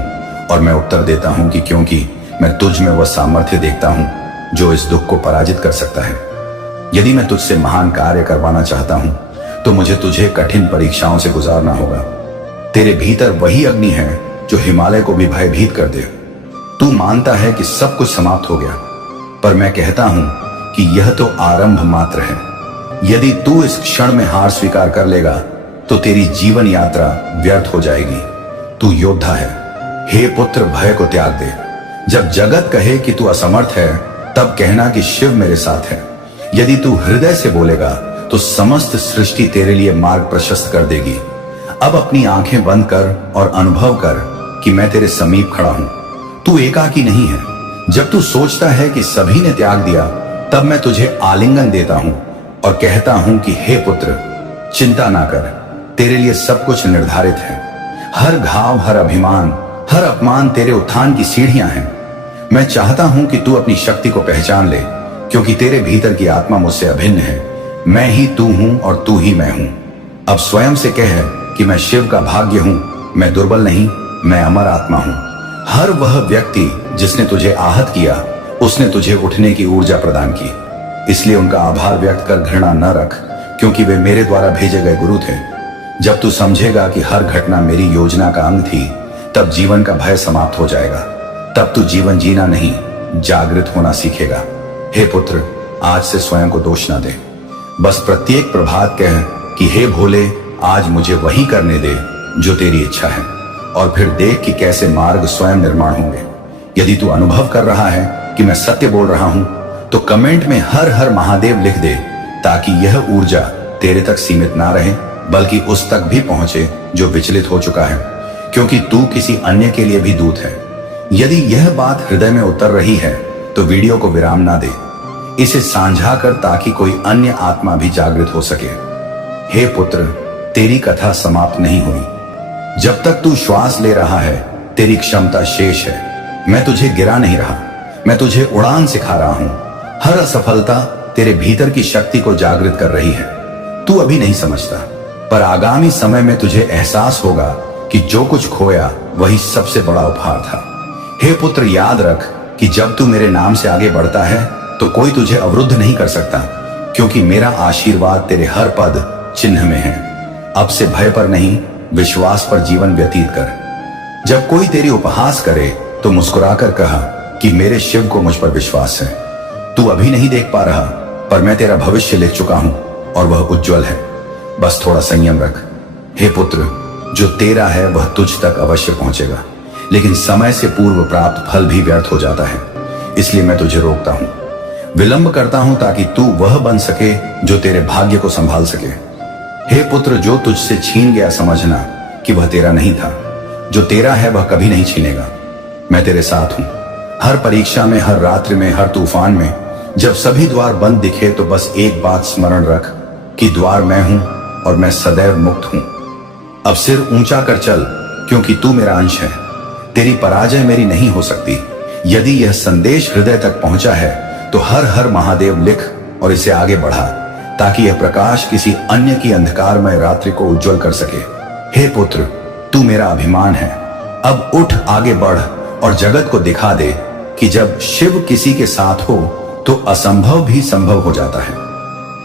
और मैं उत्तर देता हूं कि क्योंकि मैं तुझ में वह सामर्थ्य देखता हूं जो इस दुख को पराजित कर सकता है। यदि मैं तुझसे महान कार्य करवाना चाहता हूं तो मुझे तुझे कठिन परीक्षाओं से गुजारना होगा। तेरे भीतर वही अग्नि है जो हिमालय को भी भयभीत कर दे। तू मानता है कि सब कुछ समाप्त हो गया, पर मैं कहता हूं कि यह तो आरंभ मात्र है। यदि तू इस क्षण में हार स्वीकार कर लेगा तो तेरी जीवन यात्रा व्यर्थ हो जाएगी। तू योद्धा है। हे पुत्र, भय को त्याग दे। जब जगत कहे कि तू असमर्थ है, तब कहना कि शिव मेरे साथ है। यदि तू हृदय से बोलेगा तो समस्त सृष्टि तेरे लिए मार्ग प्रशस्त कर देगी। अब अपनी आंखें बंद कर और अनुभव कर कि मैं तेरे समीप खड़ा हूं। तू एकाकी नहीं है। जब तू सोचता है कि सभी ने त्याग दिया, तब मैं तुझे आलिंगन देता हूं और कहता हूं कि हे पुत्र, चिंता ना कर, तेरे लिए सब कुछ निर्धारित है। हर घाव, हर अभिमान, हर अपमान तेरे उत्थान की सीढ़ियां हैं। मैं चाहता हूं कि तू अपनी शक्ति को पहचान ले, क्योंकि तेरे भीतर की आत्मा मुझसे अभिन्न है। मैं ही तू हूं और तू ही मैं हूं। अब स्वयं से कह कि मैं शिव का भाग्य हूं, मैं दुर्बल नहीं, मैं अमर आत्मा हूं। हर वह व्यक्ति जिसने तुझे आहत किया, उसने तुझे उठने की ऊर्जा प्रदान की। इसलिए उनका आभार व्यक्त कर घृणा न रख, क्योंकि वे मेरे द्वारा भेजे गए गुरु थे। जब तू समझेगा कि हर घटना मेरी योजना का अंग थी, तब जीवन का भय समाप्त हो जाएगा। तब तू जीवन जीना नहीं, जागृत होना सीखेगा। हे पुत्र, आज से स्वयं को दोष न दे। बस प्रत्येक प्रभात कह कि हे भोले, आज मुझे वही करने दे जो तेरी इच्छा है, और फिर देख कि कैसे मार्ग स्वयं निर्माण होंगे। यदि तू अनुभव कर रहा है कि मैं सत्य बोल रहा हूं, तो कमेंट में हर हर महादेव लिख दे, ताकि यह ऊर्जा तेरे तक सीमित ना रहे, बल्कि उस तक भी पहुंचे जो विचलित हो चुका है, क्योंकि तू किसी अन्य के लिए भी दूत है। यदि यह बात हृदय में उतर रही है तो वीडियो को विराम ना दे, इसे साझा कर ताकि कोई अन्य आत्मा भी जागृत हो सके। हे पुत्र, तेरी कथा समाप्त नहीं हुई। जब तक तू श्वास ले रहा है, तेरी क्षमता शेष है। मैं तुझे गिरा नहीं रहा, मैं तुझे उड़ान सिखा रहा हूं। हर असफलता तेरे भीतर की शक्ति को जागृत कर रही है। तू अभी नहीं समझता, पर आगामी समय में तुझे एहसास होगा कि जो कुछ खोया वही सबसे बड़ा उपहार था। हे पुत्र, याद रख कि जब तू मेरे नाम से आगे बढ़ता है तो कोई तुझे अवरुद्ध नहीं कर सकता, क्योंकि मेरा आशीर्वाद तेरे हर पद चिन्ह में है। अब से भय पर नहीं, विश्वास पर जीवन व्यतीत कर। जब कोई तेरी उपहास करे तो मुस्कुराकर कहा कि मेरे शिव को मुझ पर विश्वास है। तू अभी नहीं देख पा रहा, पर मैं तेरा भविष्य लिख चुका हूं और वह उज्जवल है। बस थोड़ा संयम रख। हे पुत्र, जो तेरा है वह तुझ तक अवश्य पहुंचेगा, लेकिन समय से पूर्व प्राप्त फल भी व्यर्थ हो जाता है। इसलिए मैं तुझे रोकता हूं, विलंब करता हूं, ताकि तू वह बन सके जो तेरे भाग्य को संभाल सके। हे पुत्र, जो तुझसे छीन गया समझना कि वह तेरा नहीं था। जो तेरा है वह कभी नहीं छीनेगा। मैं तेरे साथ हूं, हर परीक्षा में, हर रात्रि में, हर तूफान में। जब सभी द्वार बंद दिखे तो बस एक बात स्मरण रख कि द्वार मैं हूं और मैं सदैव मुक्त हूं। अब सिर ऊंचा कर चल, क्योंकि तू मेरा अंश है। तेरी पराजय मेरी नहीं हो सकती। यदि यह संदेश हृदय तक पहुंचा है तो हर हर महादेव लिख और इसे आगे बढ़ा, ताकि यह प्रकाश किसी अन्य की अंधकारमय रात्रि को उज्जवल कर सके। हे पुत्र, तू मेरा अभिमान है। अब उठ, आगे बढ़ और जगत को दिखा दे कि जब शिव किसी के साथ हो तो असंभव भी संभव हो जाता है।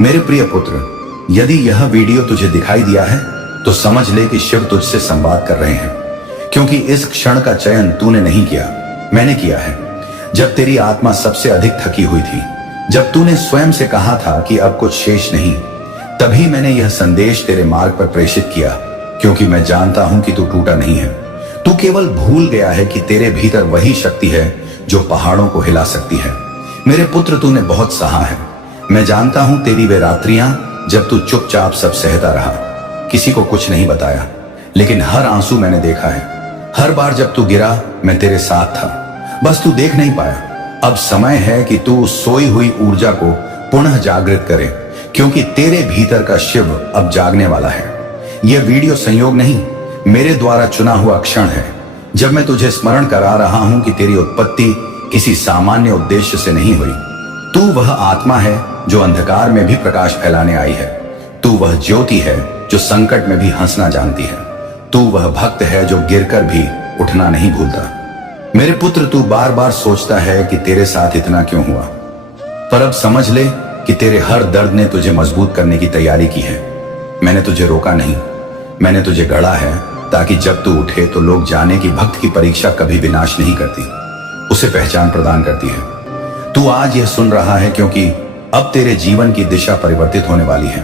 मेरे प्रिय पुत्र, यदि यह वीडियो तुझे दिखाई दिया है तो समझ ले कि शिव तुझसे संवाद कर रहे हैं, क्योंकि इस क्षण का चयन तूने नहीं किया, मैंने किया है। जब तेरी आत्मा सबसे अधिक थकी हुई थी, जब तूने स्वयं से कहा था कि अब कुछ शेष नहीं, तभी मैंने यह संदेश तेरे मार्ग पर प्रेषित किया, क्योंकि मैं जानता हूं कि तू टूटा नहीं है। तू केवल भूल गया है कि तेरे भीतर वही शक्ति है जो पहाड़ों को हिला सकती है। मेरे पुत्र, तूने बहुत सहा है। मैं जानता हूं तेरी वे रात्रियां जब तू चुपचाप सब सहता रहा, किसी को कुछ नहीं बताया, लेकिन हर आंसू मैंने देखा है। हर बार जब तू गिरा, मैं तेरे साथ था, बस तू देख नहीं पाया। अब समय है कि तू सोई हुई ऊर्जा को पुनः जागृत करे, क्योंकि तेरे भीतर का शिव अब जागने वाला है। यह वीडियो संयोग नहीं, मेरे द्वारा चुना हुआ क्षण है, जब मैं तुझे स्मरण करा रहा हूं कि तेरी उत्पत्ति किसी सामान्य उद्देश्य से नहीं हुई। तू वह आत्मा है जो अंधकार में भी प्रकाश फैलाने आई है। तू वह ज्योति है जो संकट में भी हंसना जानती है। तू वह भक्त है जो गिरकर भी उठना नहीं भूलता। मेरे पुत्र, तू बार बार सोचता है कि तेरे साथ इतना क्यों हुआ, पर अब समझ ले कि तेरे हर दर्द ने तुझे मजबूत करने की तैयारी की है। मैंने तुझे रोका नहीं, मैंने तुझे गढ़ा है ताकि जब तू उठे तो लोग जाने कि भक्त की परीक्षा कभी विनाश नहीं करती, उसे पहचान प्रदान करती है। तू आज यह सुन रहा है क्योंकि अब तेरे जीवन की दिशा परिवर्तित होने वाली है।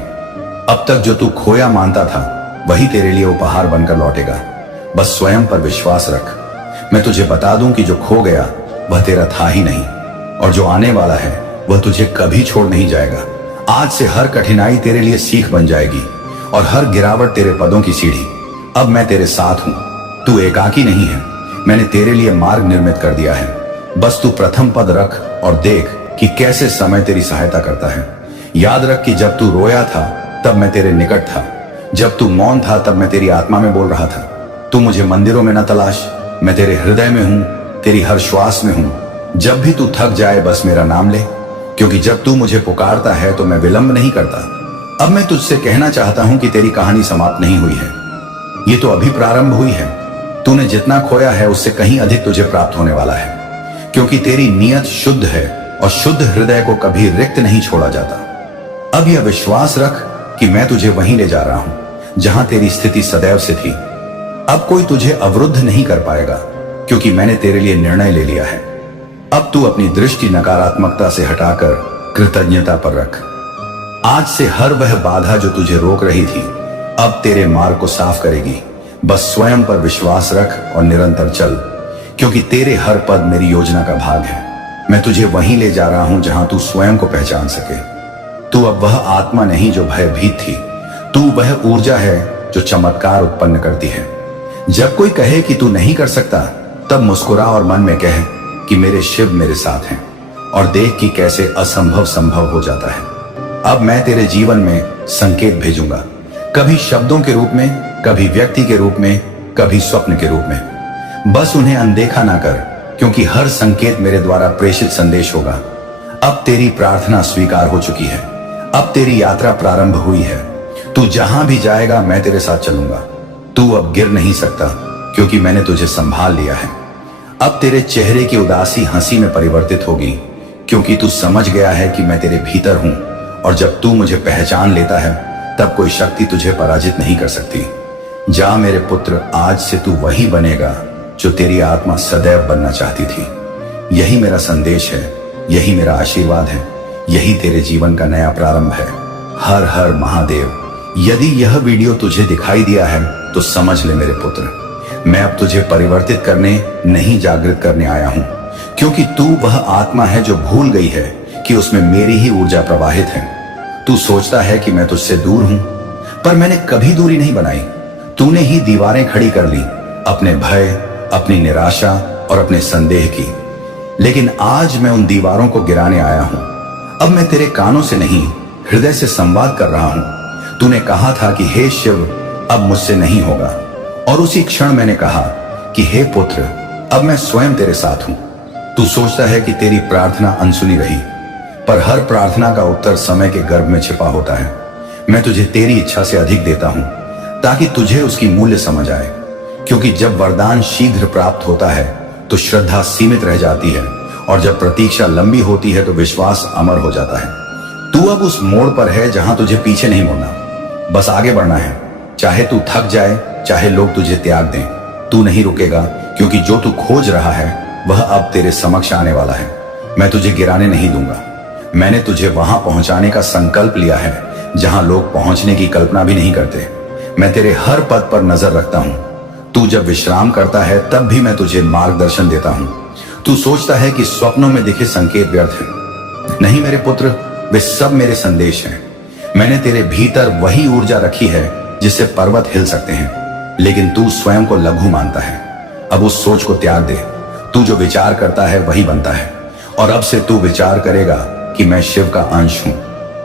अब तक जो तू खोया मानता था वही तेरे लिए उपहार बनकर लौटेगा। बस स्वयं पर विश्वास रख। मैं तुझे बता दूं कि जो खो गया वह तेरा था ही नहीं, और जो आने वाला है वह तुझे कभी छोड़ नहीं जाएगा। आज से हर कठिनाई तेरे लिए सीख बन जाएगी और हर गिरावट तेरे पदों की सीढ़ी। अब मैं तेरे साथ हूं, तू एकाकी नहीं है। मैंने तेरे लिए मार्ग निर्मित कर दिया है। बस तू प्रथम पद रख और देख कि कैसे समय तेरी सहायता करता है। याद रख कि जब तू रोया था तब मैं तेरे निकट था, जब तू मौन था तब मैं तेरी आत्मा में बोल रहा था। तू मुझे मंदिरों में न तलाश, मैं तेरे हृदय में हूं, तेरी हर श्वास में हूं। जब भी तू थक जाए बस मेरा नाम ले, क्योंकि जब तू मुझे पुकारता है तो मैं विलंब नहीं करता। अब मैं तुझसे कहना चाहता हूं कि तेरी कहानी समाप्त नहीं हुई है, ये तो अभी प्रारंभ हुई है। तूने जितना खोया है उससे कहीं अधिक तुझे प्राप्त होने वाला है, क्योंकि तेरी नीयत शुद्ध है और शुद्ध हृदय को कभी रिक्त नहीं छोड़ा जाता। अब यह विश्वास रख कि मैं तुझे वहीं ले जा रहा हूं जहां तेरी स्थिति सदैव से थी। अब कोई तुझे अवरुद्ध नहीं कर पाएगा, क्योंकि मैंने तेरे लिए निर्णय ले लिया है। अब तू अपनी दृष्टि नकारात्मकता से हटाकर कृतज्ञता पर रख। आज से हर वह बाधा जो तुझे रोक रही थी अब तेरे मार्ग को साफ करेगी। बस स्वयं पर विश्वास रख और निरंतर चल, क्योंकि तेरे हर पद मेरी योजना का भाग है। मैं तुझे वहीं ले जा रहा हूं जहां तू स्वयं को पहचान सके। तू अब वह आत्मा नहीं जो भयभीत थी, तू वह ऊर्जा है जो चमत्कार उत्पन्न करती है। जब कोई कहे कि तू नहीं कर सकता तब मुस्कुरा और मन में कह कि मेरे शिव मेरे साथ हैं, और देख कि कैसे असंभव संभव हो जाता है। अब मैं तेरे जीवन में संकेत भेजूंगा, कभी शब्दों के रूप में, कभी व्यक्ति के रूप में, कभी स्वप्न के रूप में। बस उन्हें अनदेखा ना कर, क्योंकि हर संकेत मेरे द्वारा प्रेषित संदेश होगा। अब तेरी प्रार्थना स्वीकार हो चुकी है, अब तेरी यात्रा प्रारंभ हुई है। तू जहां भी जाएगा मैं तेरे साथ चलूंगा। तू अब गिर नहीं सकता, क्योंकि मैंने तुझे संभाल लिया है। अब तेरे चेहरे की उदासी हंसी में परिवर्तित होगी, क्योंकि तू समझ गया है कि मैं तेरे भीतर हूं, और जब तू मुझे पहचान लेता है तब कोई शक्ति तुझे पराजित नहीं कर सकती। जा मेरे पुत्र, आज से तू वही बनेगा जो तेरी आत्मा सदैव बनना चाहती थी। यही मेरा संदेश है, यही मेरा आशीर्वाद है, यही तेरे जीवन का नया प्रारंभ है। हर हर महादेव। यदि यह वीडियो तुझे दिखाई दिया है तो समझ ले मेरे पुत्र, मैं अब तुझे परिवर्तित करने नहीं जागृत करने आया हूं, क्योंकि तू वह आत्मा है जो भूल गई है कि उसमें मेरी ही ऊर्जा प्रवाहित है। तू सोचता है कि मैं तुझसे दूर हूं, पर मैंने कभी दूरी नहीं बनाई। तूने ही दीवारें खड़ी कर ली, अपने भय, अपनी निराशा और अपने संदेह की। लेकिन आज मैं उन दीवारों को गिराने आया हूं। अब मैं तेरे कानों से नहीं, हृदय से संवाद कर रहा हूं। तूने कहा था कि हे शिव, अब मुझसे नहीं होगा, और उसी क्षण मैंने कहा कि हे पुत्र, अब मैं स्वयं तेरे साथ हूं। तू सोचता है कि तेरी प्रार्थना अनसुनी रही, पर हर प्रार्थना का उत्तर समय के गर्भ में छिपा होता है। मैं तुझे तेरी इच्छा से अधिक देता हूं, ताकि तुझे उसकी मूल्य समझ आए। क्योंकि जब वरदान शीघ्र प्राप्त होता है तो श्रद्धा सीमित रह जाती है, और जब प्रतीक्षा लंबी होती है तो विश्वास अमर हो जाता है। तू अब उस मोड़ पर है जहां तुझे पीछे नहीं मुड़ना, बस आगे बढ़ना है। चाहे तू थक जाए, चाहे लोग तुझे त्याग दें, तू नहीं रुकेगा, क्योंकि जो तू खोज रहा है वह अब तेरे समक्ष आने वाला है। मैं तुझे गिराने नहीं दूंगा। मैंने तुझे वहां पहुंचाने का संकल्प लिया है जहां लोग पहुंचने की कल्पना भी नहीं करते। मैं तेरे हर पद पर नजर रखता हूं। तू जब विश्राम करता है तब भी मैं तुझे मार्गदर्शन देता हूं। तू सोचता है कि स्वप्नों में दिखे संकेत व्यर्थ हैं। नहीं मेरे पुत्र, वे सब मेरे संदेश हैं। मैंने तेरे भीतर वही ऊर्जा रखी है जिससे पर्वत हिल सकते हैं, लेकिन तू स्वयं को लघु मानता है। अब उस सोच को त्याग दे। तू जो विचार करता है वही बनता है, और अब से तू विचार करेगा कि मैं शिव का अंश हूं,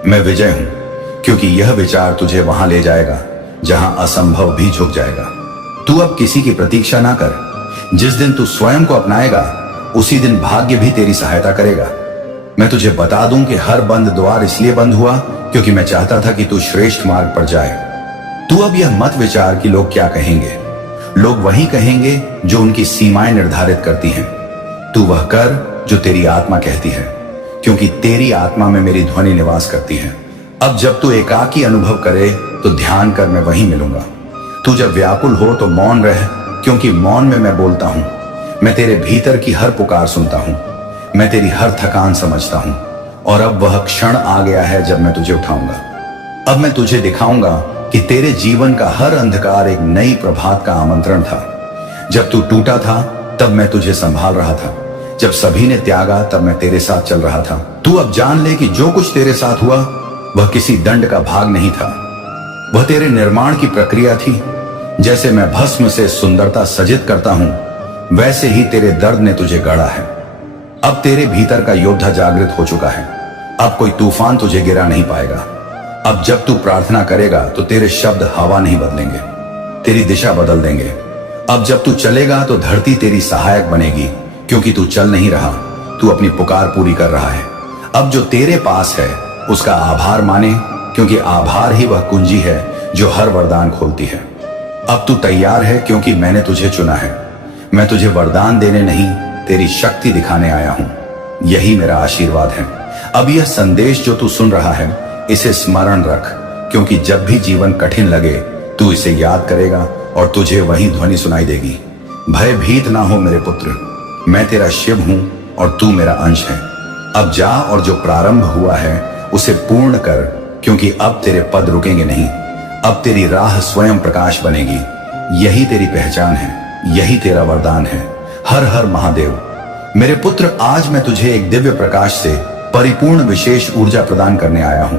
मैं विजय हूं, क्योंकि यह विचार तुझे वहां ले जाएगा जहां असंभव भी झुक जाएगा। तू अब किसी की प्रतीक्षा ना कर। जिस दिन तू स्वयं को अपनाएगा उसी दिन भाग्य भी तेरी सहायता करेगा। मैं तुझे बता दूं कि हर बंद द्वार इसलिए बंद हुआ क्योंकि मैं चाहता था कि तू श्रेष्ठ मार्ग पर जाए। तू अब यह मत विचार कि लोग क्या कहेंगे। लोग वही कहेंगे जो उनकी सीमाएं निर्धारित करती हैं। तू वह कर जो तेरी आत्मा कहती है, क्योंकि तेरी आत्मा में मेरी ध्वनि निवास करती है। अब जब तू एकाकी अनुभव करे तो ध्यान कर, मैं वहीं मिलूंगा। तू जब व्याकुल हो तो मौन रह, क्योंकि मौन में मैं बोलता हूं। मैं तेरे भीतर की हर पुकार सुनता हूं, मैं तेरी हर थकान समझता हूं। और अब वह क्षण आ गया है जब मैं तुझे उठाऊंगा। अब मैं तुझे दिखाऊंगा कि तेरे जीवन का हर अंधकार एक नई प्रभात का आमंत्रण था। जब तू टूटा था तब मैं तुझे संभाल रहा था, जब सभी ने त्यागा तब मैं तेरे साथ चल रहा था। तू अब जान ले कि जो कुछ तेरे साथ हुआ वह किसी दंड का भाग नहीं था, वह तेरे निर्माण की प्रक्रिया थी। जैसे मैं भस्म से सुंदरता सजित करता हूं, वैसे ही तेरे दर्द ने तुझे गढ़ा है। अब तेरे भीतर का योद्धा जागृत हो चुका है। अब कोई तूफान तुझे गिरा नहीं पाएगा। अब जब तू प्रार्थना करेगा तो तेरे शब्द हवा नहीं बदलेंगे, तेरी दिशा बदल देंगे। अब जब तू चलेगा तो धरती तेरी सहायक बनेगी, क्योंकि तू चल नहीं रहा, तू अपनी पुकार पूरी कर रहा है। अब जो तेरे पास है उसका आभार माने, क्योंकि आभार ही वह कुंजी है जो हर वरदान खोलती है। अब तू तैयार है, क्योंकि मैंने तुझे चुना है। मैं तुझे वरदान देने नहीं, तेरी शक्ति दिखाने आया हूं। यही मेरा आशीर्वाद है। अब यह संदेश जो तू सुन रहा है, इसे स्मरण रख, क्योंकि जब भी जीवन कठिन लगे तू इसे याद करेगा और तुझे वही ध्वनि सुनाई देगी। भयभीत ना हो मेरे पुत्र, मैं तेरा शिव हूं और तू मेरा अंश है। अब जा और जो प्रारंभ हुआ है उसे पूर्ण कर, क्योंकि अब तेरे पद रुकेंगे नहीं। अब तेरी राह स्वयं प्रकाश बनेगी। यही तेरी पहचान है, यही तेरा वरदान है। हर हर महादेव। मेरे पुत्र, आज मैं तुझे एक दिव्य प्रकाश से परिपूर्ण विशेष ऊर्जा प्रदान करने आया हूं।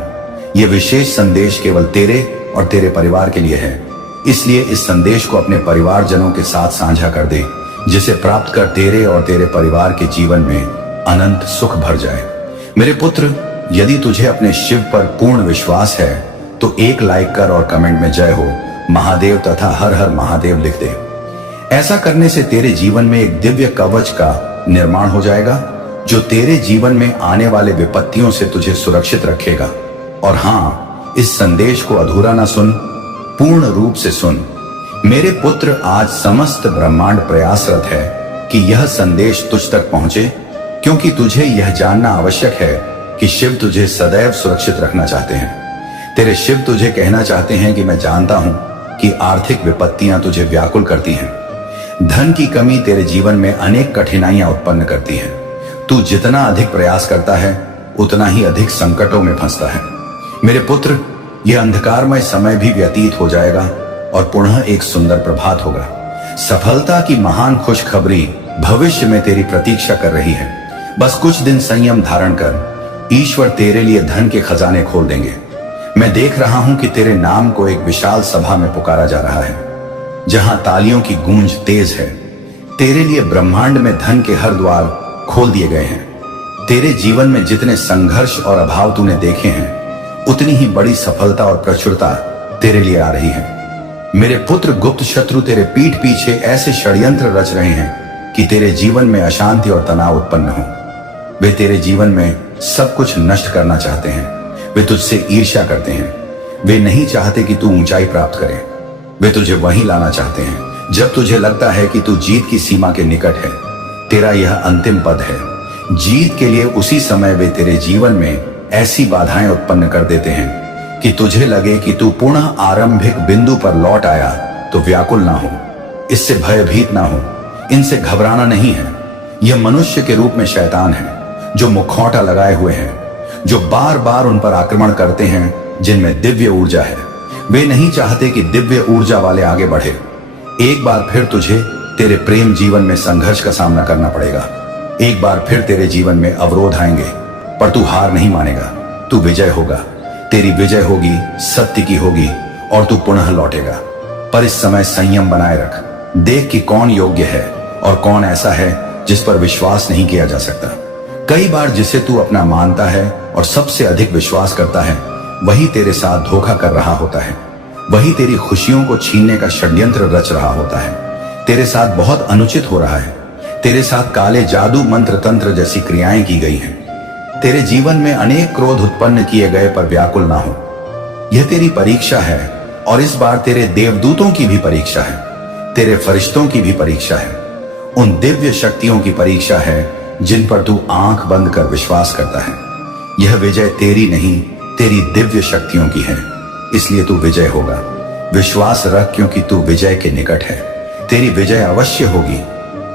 यह विशेष संदेश केवल तेरे और तेरे परिवार के लिए है, इसलिए इस संदेश को अपने परिवारजनों के साथ साझा कर दे, जिसे प्राप्त कर तेरे और तेरे परिवार के जीवन में अनंत सुख भर जाए। मेरे पुत्र, यदि तुझे अपने शिव पर पूर्ण विश्वास है तो एक लाइक कर और कमेंट में जय हो महादेव तथा हर हर महादेव लिख दे। ऐसा करने से तेरे जीवन में एक दिव्य कवच का निर्माण हो जाएगा, जो तेरे जीवन में आने वाले विपत्तियों से तुझे सुरक्षित रखेगा। और हां, इस संदेश को अधूरा ना सुन, पूर्ण रूप से सुन। मेरे पुत्र, आज समस्त ब्रह्मांड प्रयासरत है कि यह संदेश तुझ तक पहुंचे, क्योंकि तुझे यह जानना आवश्यक है कि शिव तुझे सदैव सुरक्षित रखना चाहते हैं। तेरे शिव तुझे कहना चाहते हैं कि मैं जानता हूं कि आर्थिक विपत्तियां तुझे व्याकुल करती हैं। धन की कमी तेरे जीवन में अनेक कठिनाइयां उत्पन्न करती है। तू जितना अधिक प्रयास करता है उतना ही अधिक संकटों में फंसता है। मेरे पुत्र, यह अंधकारमय समय भी व्यतीत हो जाएगा और पुनः एक सुंदर प्रभात होगा। सफलता की महान खुशखबरी भविष्य में तेरी प्रतीक्षा कर रही है। बस कुछ दिन संयम धारण कर, ईश्वर तेरे लिए धन के खजाने खोल देंगे। मैं देख रहा हूं कि तेरे नाम को एक विशाल सभा में पुकारा जा रहा है, जहां तालियों की गूंज तेज है। तेरे लिए ब्रह्मांड में धन के हर द्वार खोल दिए गए हैं। तेरे जीवन में जितने संघर्ष और अभाव तूने देखे हैं, उतनी ही बड़ी सफलता और प्रचुरता तेरे लिए आ रही है। मेरे पुत्र, गुप्त शत्रु तेरे पीठ पीछे ऐसे षड्यंत्र रच रहे हैं कि तेरे जीवन में अशांति और तनाव उत्पन्न हो। वे तेरे जीवन में सब कुछ नष्ट करना चाहते हैं। वे तुझसे ईर्ष्या करते हैं। वे नहीं चाहते कि तू ऊंचाई प्राप्त करे। वे तुझे वहीं लाना चाहते हैं जब तुझे लगता है कि तू जीत की सीमा के निकट है। तेरा यह अंतिम पद है। जीत के लिए उसी समय वे तेरे जीवन में ऐसी बाधाएं उत्पन्न कर देते हैं कि तुझे लगे कि तू पुनः आरंभिक बिंदु पर लौट आया। तो व्याकुल ना हो, इससे भयभीत ना हो, इनसे घबराना नहीं है। यह मनुष्य के रूप में शैतान है, जो मुखौटा लगाए हुए हैं, जो बार बार उन पर आक्रमण करते हैं जिनमें दिव्य ऊर्जा है। वे नहीं चाहते कि दिव्य ऊर्जा वाले आगे बढ़े। एक बार फिर तुझे तेरे प्रेम जीवन में संघर्ष का सामना करना पड़ेगा। एक बार फिर तेरे जीवन में अवरोध आएंगे, पर तू हार नहीं मानेगा। तू विजय होगा। तेरी विजय होगी, सत्य की होगी, और तू पुनः लौटेगा। पर इस समय संयम बनाए रख। देख कि कौन योग्य है और कौन ऐसा है जिस पर विश्वास नहीं किया जा सकता। कई बार जिसे तू अपना मानता है और सबसे अधिक विश्वास करता है, वही तेरे साथ धोखा कर रहा होता है। वही तेरी खुशियों को छीनने का षड्यंत्र रच रहा होता है। तेरे साथ बहुत अनुचित हो रहा है। तेरे साथ काले जादू, मंत्र तंत्र जैसी क्रियाएं की गई हैं। तेरे जीवन में अनेक क्रोध उत्पन्न किए गए, पर व्याकुल ना हो। यह तेरी परीक्षा है, और इस बार तेरे देवदूतों की भी परीक्षा है, तेरे फरिश्तों की भी परीक्षा है। उन दिव्य शक्तियों की परीक्षा है जिन पर तू आंख बंद कर विश्वास करता है। यह विजय तेरी नहीं, तेरी दिव्य शक्तियों की है। इसलिए तू विजय होगा। विश्वास रख क्योंकि तू विजय के निकट है। तेरी विजय अवश्य होगी।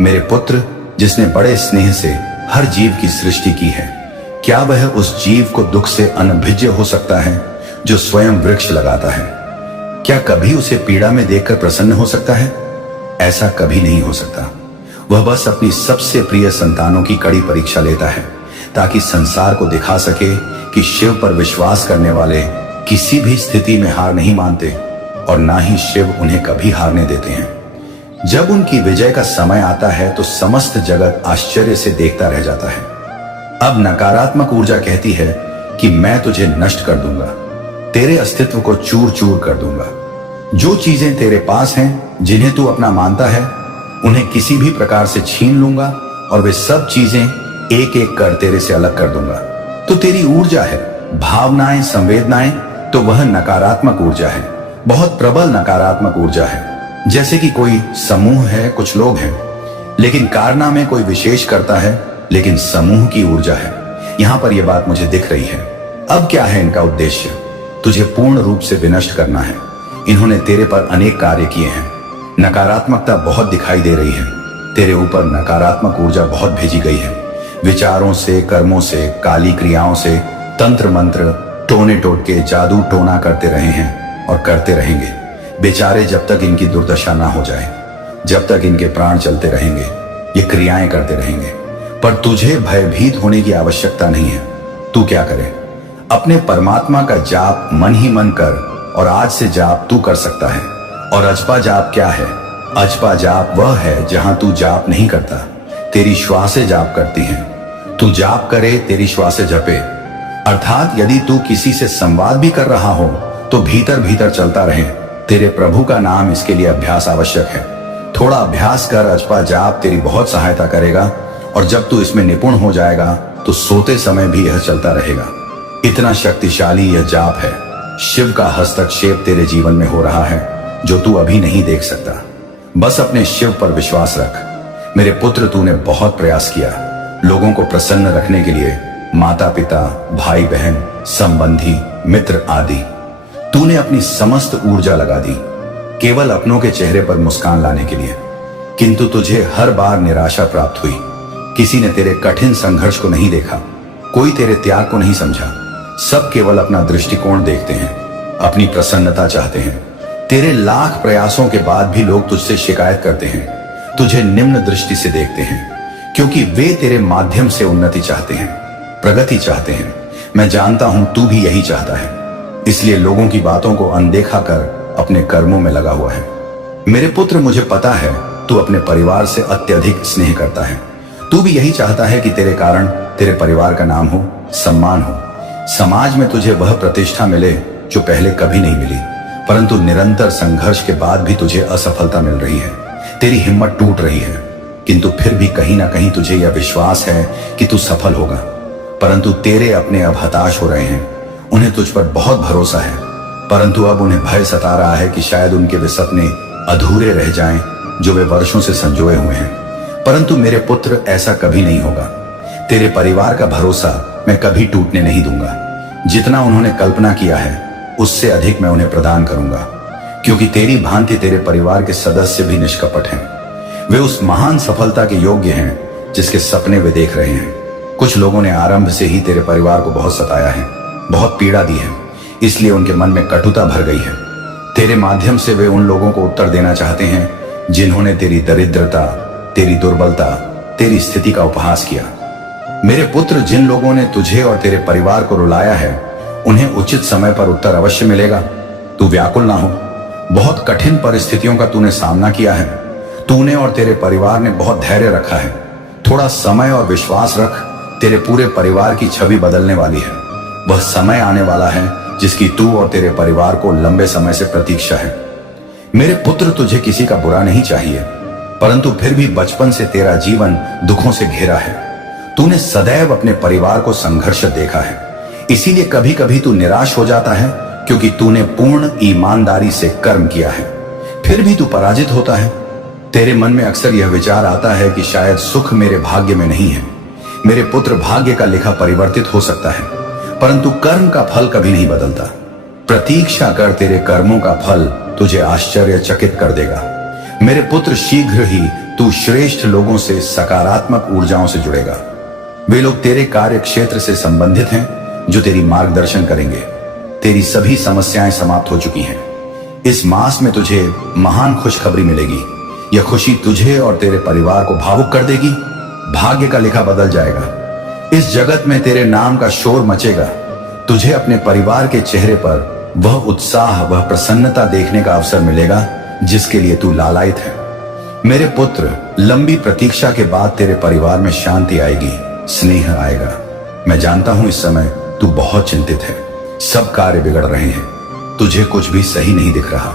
मेरे पुत्र, जिसने बड़े स्नेह से हर जीव की सृष्टि की है, क्या वह उस जीव को दुख से अनभिज्य हो सकता है जो स्वयं वृक्ष लगाता है? क्या कभी उसे पीड़ा में देखकर प्रसन्न हो सकता है? ऐसा कभी नहीं हो सकता। वह बस अपनी सबसे प्रिय संतानों की कड़ी परीक्षा लेता है ताकि संसार को दिखा सके कि शिव पर विश्वास करने वाले किसी भी स्थिति में हार नहीं मानते और ना ही शिव उन्हें कभी हारने देते हैं। जब उनकी विजय का समय आता है तो समस्त जगत आश्चर्य से देखता रह जाता है। अब नकारात्मक ऊर्जा कहती है कि मैं तुझे नष्ट कर दूंगा, तेरे अस्तित्व को चूर चूर कर दूंगा। जो चीजें तेरे पास हैं, जिन्हें तू अपना मानता है, उन्हें किसी भी प्रकार से छीन लूंगा और वे सब चीजें एक एक कर तेरे से अलग कर दूंगा। तो तेरी ऊर्जा है, भावनाएं, संवेदनाएं, तो वह नकारात्मक ऊर्जा है, बहुत प्रबल नकारात्मक ऊर्जा है। जैसे कि कोई समूह है, कुछ लोग हैं, लेकिन कारनामे कोई विशेष करता है, लेकिन समूह की ऊर्जा है। यहां पर यह बात मुझे दिख रही है। अब क्या है इनका उद्देश्य? तुझे पूर्ण रूप से विनष्ट करना है। इन्होंने तेरे पर अनेक कार्य किए हैं। नकारात्मकता बहुत दिखाई दे रही है। तेरे ऊपर नकारात्मक ऊर्जा बहुत भेजी गई है। विचारों से, कर्मों से, काली क्रियाओं से, तंत्र मंत्र, टोने टोटके, जादू टोना करते रहे हैं और करते रहेंगे। बेचारे जब तक इनकी दुर्दशा ना हो जाए, जब तक इनके प्राण चलते रहेंगे, ये क्रियाएं करते रहेंगे। पर तुझे भयभीत होने की आवश्यकता नहीं है। तू क्या करे? अपने परमात्मा का जाप मन ही मन कर और आज से जाप तू कर सकता है। और अजपा जाप क्या है? अजपा जाप वह है जहां तू जाप नहीं करता, तेरी श्वासें जाप करती हैं। तू जाप करे, तेरी श्वासें जपे। अर्थात यदि तू किसी से संवाद भी कर रहा हो तो भीतर भीतर चलता रहे। तेरे प्रभु का नाम, इसके लिए अभ्यास आवश्यक है। थोड़ा अभ्यास कर, अजपा जाप तेरी बहुत सहायता करेगा और जब तू इसमें निपुण हो जाएगा तो सोते समय भी यह चलता रहेगा। इतना शक्तिशाली यह जाप है। शिव का हस्तक्षेप तेरे जीवन में हो रहा है जो तू अभी नहीं देख सकता। बस अपने शिव पर विश्वास रख। मेरे पुत्र, तूने बहुत प्रयास किया लोगों को प्रसन्न रखने के लिए, माता पिता, भाई बहन, संबंधी, मित्र आदि। तूने अपनी समस्त ऊर्जा लगा दी केवल अपनों के चेहरे पर मुस्कान लाने के लिए, किंतु तुझे हर बार निराशा प्राप्त हुई। किसी ने तेरे कठिन संघर्ष को नहीं देखा, कोई तेरे त्याग को नहीं समझा। सब केवल अपना दृष्टिकोण देखते हैं, अपनी प्रसन्नता चाहते हैं। तेरे लाख प्रयासों के बाद भी लोग तुझसे शिकायत करते हैं, तुझे निम्न दृष्टि से देखते हैं, क्योंकि वे तेरे माध्यम से उन्नति चाहते हैं, प्रगति चाहते हैं। मैं जानता हूं तू भी यही चाहता है, इसलिए लोगों की बातों को अनदेखा कर अपने कर्मों में लगा हुआ है। मेरे पुत्र, मुझे पता है तू अपने परिवार से अत्यधिक स्नेह करता है। तू भी यही चाहता है कि तेरे कारण तेरे परिवार का नाम हो, सम्मान हो, समाज में तुझे वह प्रतिष्ठा मिले जो पहले कभी नहीं मिली। परंतु निरंतर संघर्ष के बाद भी तुझे असफलता मिल रही है, तेरी हिम्मत टूट रही है, किंतु फिर भी कहीं ना कहीं तुझे यह विश्वास है कि तू सफल होगा। परंतु तेरे अपने अब हताश हो रहे हैं, उन्हें तुझ पर बहुत भरोसा है, परंतु अब उन्हें भय सता रहा है कि शायद उनके वे सपने अधूरे रह जाएं जो वे वर्षों से संजोए हुए हैं। परंतु मेरे पुत्र, ऐसा कभी नहीं होगा। तेरे परिवार का भरोसा मैं कभी टूटने नहीं दूंगा। जितना उन्होंने कल्पना किया है उससे अधिक मैं उन्हें प्रदान करूंगा, क्योंकि तेरी भांति तेरे परिवार के सदस्य भी निष्कपट हैं। वे उस महान सफलता के योग्य हैं जिसके सपने वे देख रहे हैं। कुछ लोगों ने आरंभ से ही तेरे परिवार को बहुत सताया है, बहुत पीड़ा दी है, इसलिए उनके मन में कटुता भर गई है। तेरे माध्यम से वे उन लोगों को उत्तर देना चाहते हैं जिन्होंने तेरी दरिद्रता, तेरी दुर्बलता, तेरी स्थिति का उपहास किया। मेरे पुत्र, जिन लोगों ने तुझे और तेरे परिवार को रुलाया है, उन्हें उचित समय पर उत्तर अवश्य मिलेगा। तू व्याकुल ना हो। बहुत कठिन परिस्थितियों का तूने सामना किया है। तूने और तेरे परिवार ने बहुत धैर्य रखा है। थोड़ा समय और विश्वास रख, तेरे पूरे परिवार की छवि बदलने वाली है। वह समय आने वाला है जिसकी तू और तेरे परिवार को लंबे समय से प्रतीक्षा है। मेरे पुत्र, तुझे किसी का बुरा नहीं चाहिए, परंतु फिर भी बचपन से तेरा जीवन दुखों से घिरा है। तूने सदैव अपने परिवार को संघर्ष देखा है, इसीलिए कभी कभी तू निराश हो जाता है, क्योंकि तूने पूर्ण ईमानदारी से कर्म किया है, फिर भी तू पराजित होता है। तेरे मन में अक्सर यह विचार आता है कि शायद सुख मेरे भाग्य में नहीं है। मेरे पुत्र, भाग्य का लिखा परिवर्तित हो सकता है, परंतु कर्म का फल कभी नहीं बदलता। प्रतीक्षा कर, तेरे कर्मों का फल तुझे आश्चर्यचकित कर देगा। मेरे पुत्र, शीघ्र ही तू श्रेष्ठ लोगों से सकारात्मक ऊर्जाओं से जुड़ेगा। वे लोग तेरे कार्य क्षेत्र से संबंधित हैं जो तेरी मार्गदर्शन करेंगे। तेरी सभी समस्याएं समाप्त हो चुकी हैं। इस मास में तुझे महान खुशखबरी मिलेगी। यह खुशी तुझे और तेरे परिवार को भावुक कर देगी। भाग्य का लिखा बदल जाएगा। इस जगत में तेरे नाम का शोर मचेगा। तुझे अपने परिवार के चेहरे पर वह उत्साह, वह प्रसन्नता देखने का अवसर मिलेगा जिसके लिए तू लालायित है। मेरे पुत्र, लंबी प्रतीक्षा के बाद तेरे परिवार में शांति आएगी, स्नेह आएगा। मैं जानता हूं इस समय तू बहुत चिंतित है। सब कार्य बिगड़ रहे हैं, तुझे कुछ भी सही नहीं दिख रहा।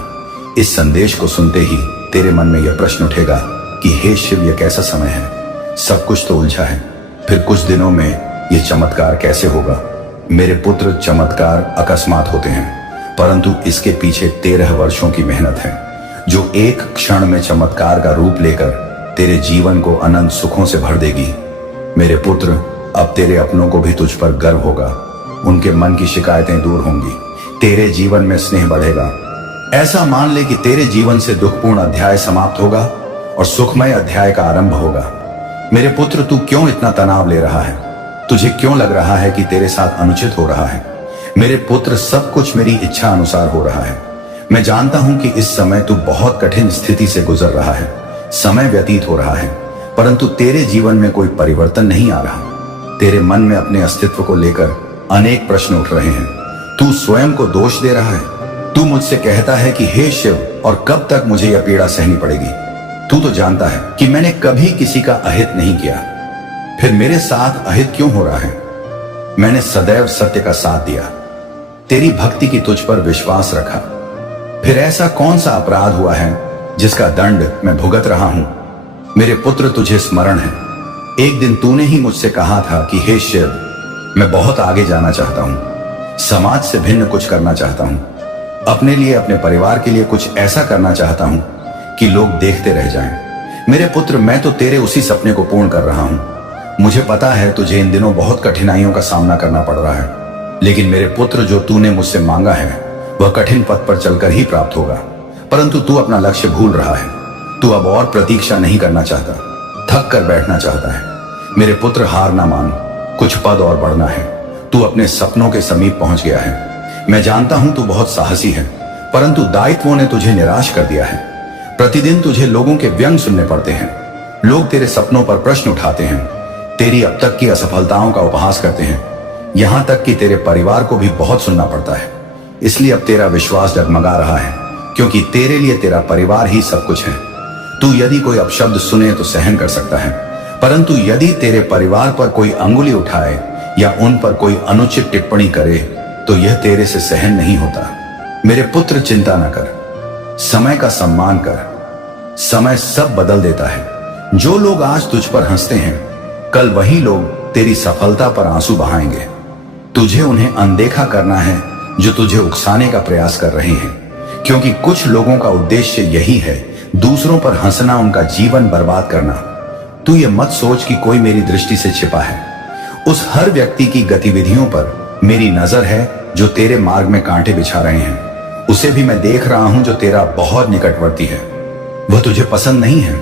इस संदेश को सुनते ही तेरे मन में यह प्रश्न उठेगा कि हे शिव, यह कैसा समय है? सब कुछ तो उलझा है। फिर कुछ दिनों में यह चमत्कार कैसे होगा? मेरे पुत्र, चमत्कार अकस्मात होते हैं, परंतु इसके पीछे 13 वर्षों की मेहनत है जो एक क्षण में चमत्कार का रूप लेकर तेरे जीवन को अनंत सुखों से भर देगी। मेरे पुत्र, अब तेरे अपनों को भी तुझ पर गर्व होगा। उनके मन की शिकायतें दूर होंगी। तेरे जीवन में स्नेह बढ़ेगा। ऐसा मान ले कि तेरे जीवन से दुखपूर्ण अध्याय समाप्त होगा और सुखमय अध्याय का आरंभ होगा। मेरे पुत्र, तू क्यों इतना तनाव ले रहा है? तुझे क्यों लग रहा है कि तेरे साथ अनुचित हो रहा है? मेरे पुत्र, सब कुछ मेरी इच्छा अनुसार हो रहा है। मैं जानता हूं कि इस समय तू बहुत कठिन स्थिति से गुजर रहा है। समय व्यतीत हो रहा है, परंतु तेरे जीवन में कोई परिवर्तन नहीं आ रहा। तेरे मन में अपने अस्तित्व को लेकर अनेक प्रश्न उठ रहे हैं। तू स्वयं को दोष दे रहा है। तू मुझसे कहता है कि हे शिव, और कब तक मुझे यह पीड़ा सहनी पड़ेगी? तू तो जानता है कि मैंने कभी किसी का अहित नहीं किया। फिर मेरे साथ अहित क्यों हो रहा है? मैंने सदैव सत्य का साथ दिया, तेरी भक्ति की तुझ पर विश्वास रखा। फिर ऐसा कौन सा अपराध हुआ है जिसका दंड मैं भुगत रहा हूं? मेरे पुत्र, तुझे स्मरण है, एक दिन तूने ही मुझसे कहा था कि हे शिव, मैं बहुत आगे जाना चाहता हूं, समाज से भिन्न कुछ करना चाहता हूं, अपने लिए, अपने परिवार के लिए कुछ ऐसा करना चाहता हूं कि लोग देखते रह जाएं। मेरे पुत्र, मैं तो तेरे उसी सपने को पूर्ण कर रहा हूं। मुझे पता है तुझे इन दिनों बहुत कठिनाइयों का सामना करना पड़ रहा है, लेकिन मेरे पुत्र, जो तूने मुझसे मांगा है वह कठिन पथ पर चलकर ही प्राप्त होगा। परंतु तू अपना लक्ष्य भूल रहा है। तू अब और प्रतीक्षा नहीं करना चाहता, थक कर बैठना चाहता है। मेरे पुत्र, हार ना मान, कुछ पद और बढ़ना है। तू अपने सपनों के समीप पहुंच गया है। मैं जानता हूं तू बहुत साहसी है, परंतु दायित्वों ने तुझे निराश कर दिया है। प्रतिदिन तुझे लोगों के व्यंग सुनने पड़ते हैं। लोग तेरे सपनों पर प्रश्न उठाते हैं, तेरी अब तक की असफलताओं का उपहास करते हैं। यहां तक कि तेरे परिवार को भी बहुत सुनना पड़ता है। इसलिए अब तेरा विश्वास डगमगा रहा है, क्योंकि तेरे लिए तेरा परिवार ही सब कुछ है। तू यदि कोई अपशब्द सुने तो सहन कर सकता है, परंतु यदि तेरे परिवार पर कोई अंगुली उठाए या उन पर कोई अनुचित टिप्पणी करे तो यह तेरे से सहन नहीं होता। मेरे पुत्र, चिंता न कर, समय का सम्मान कर। समय सब बदल देता है। जो लोग आज तुझ पर हंसते हैं, कल वही लोग तेरी सफलता पर आंसू बहाएंगे। तुझे उन्हें अनदेखा करना है जो तुझे उकसाने का प्रयास कर रहे हैं, क्योंकि कुछ लोगों का उद्देश्य यही है, दूसरों पर हंसना, उनका जीवन बर्बाद करना। तू ये मत सोच कि कोई मेरी दृष्टि से छिपा है। उस हर व्यक्ति की गतिविधियों पर मेरी नजर है जो तेरे मार्ग में कांटे बिछा रहे हैं। उसे भी मैं देख रहा हूं जो तेरा बहुत निकटवर्ती है। वह तुझे पसंद नहीं है,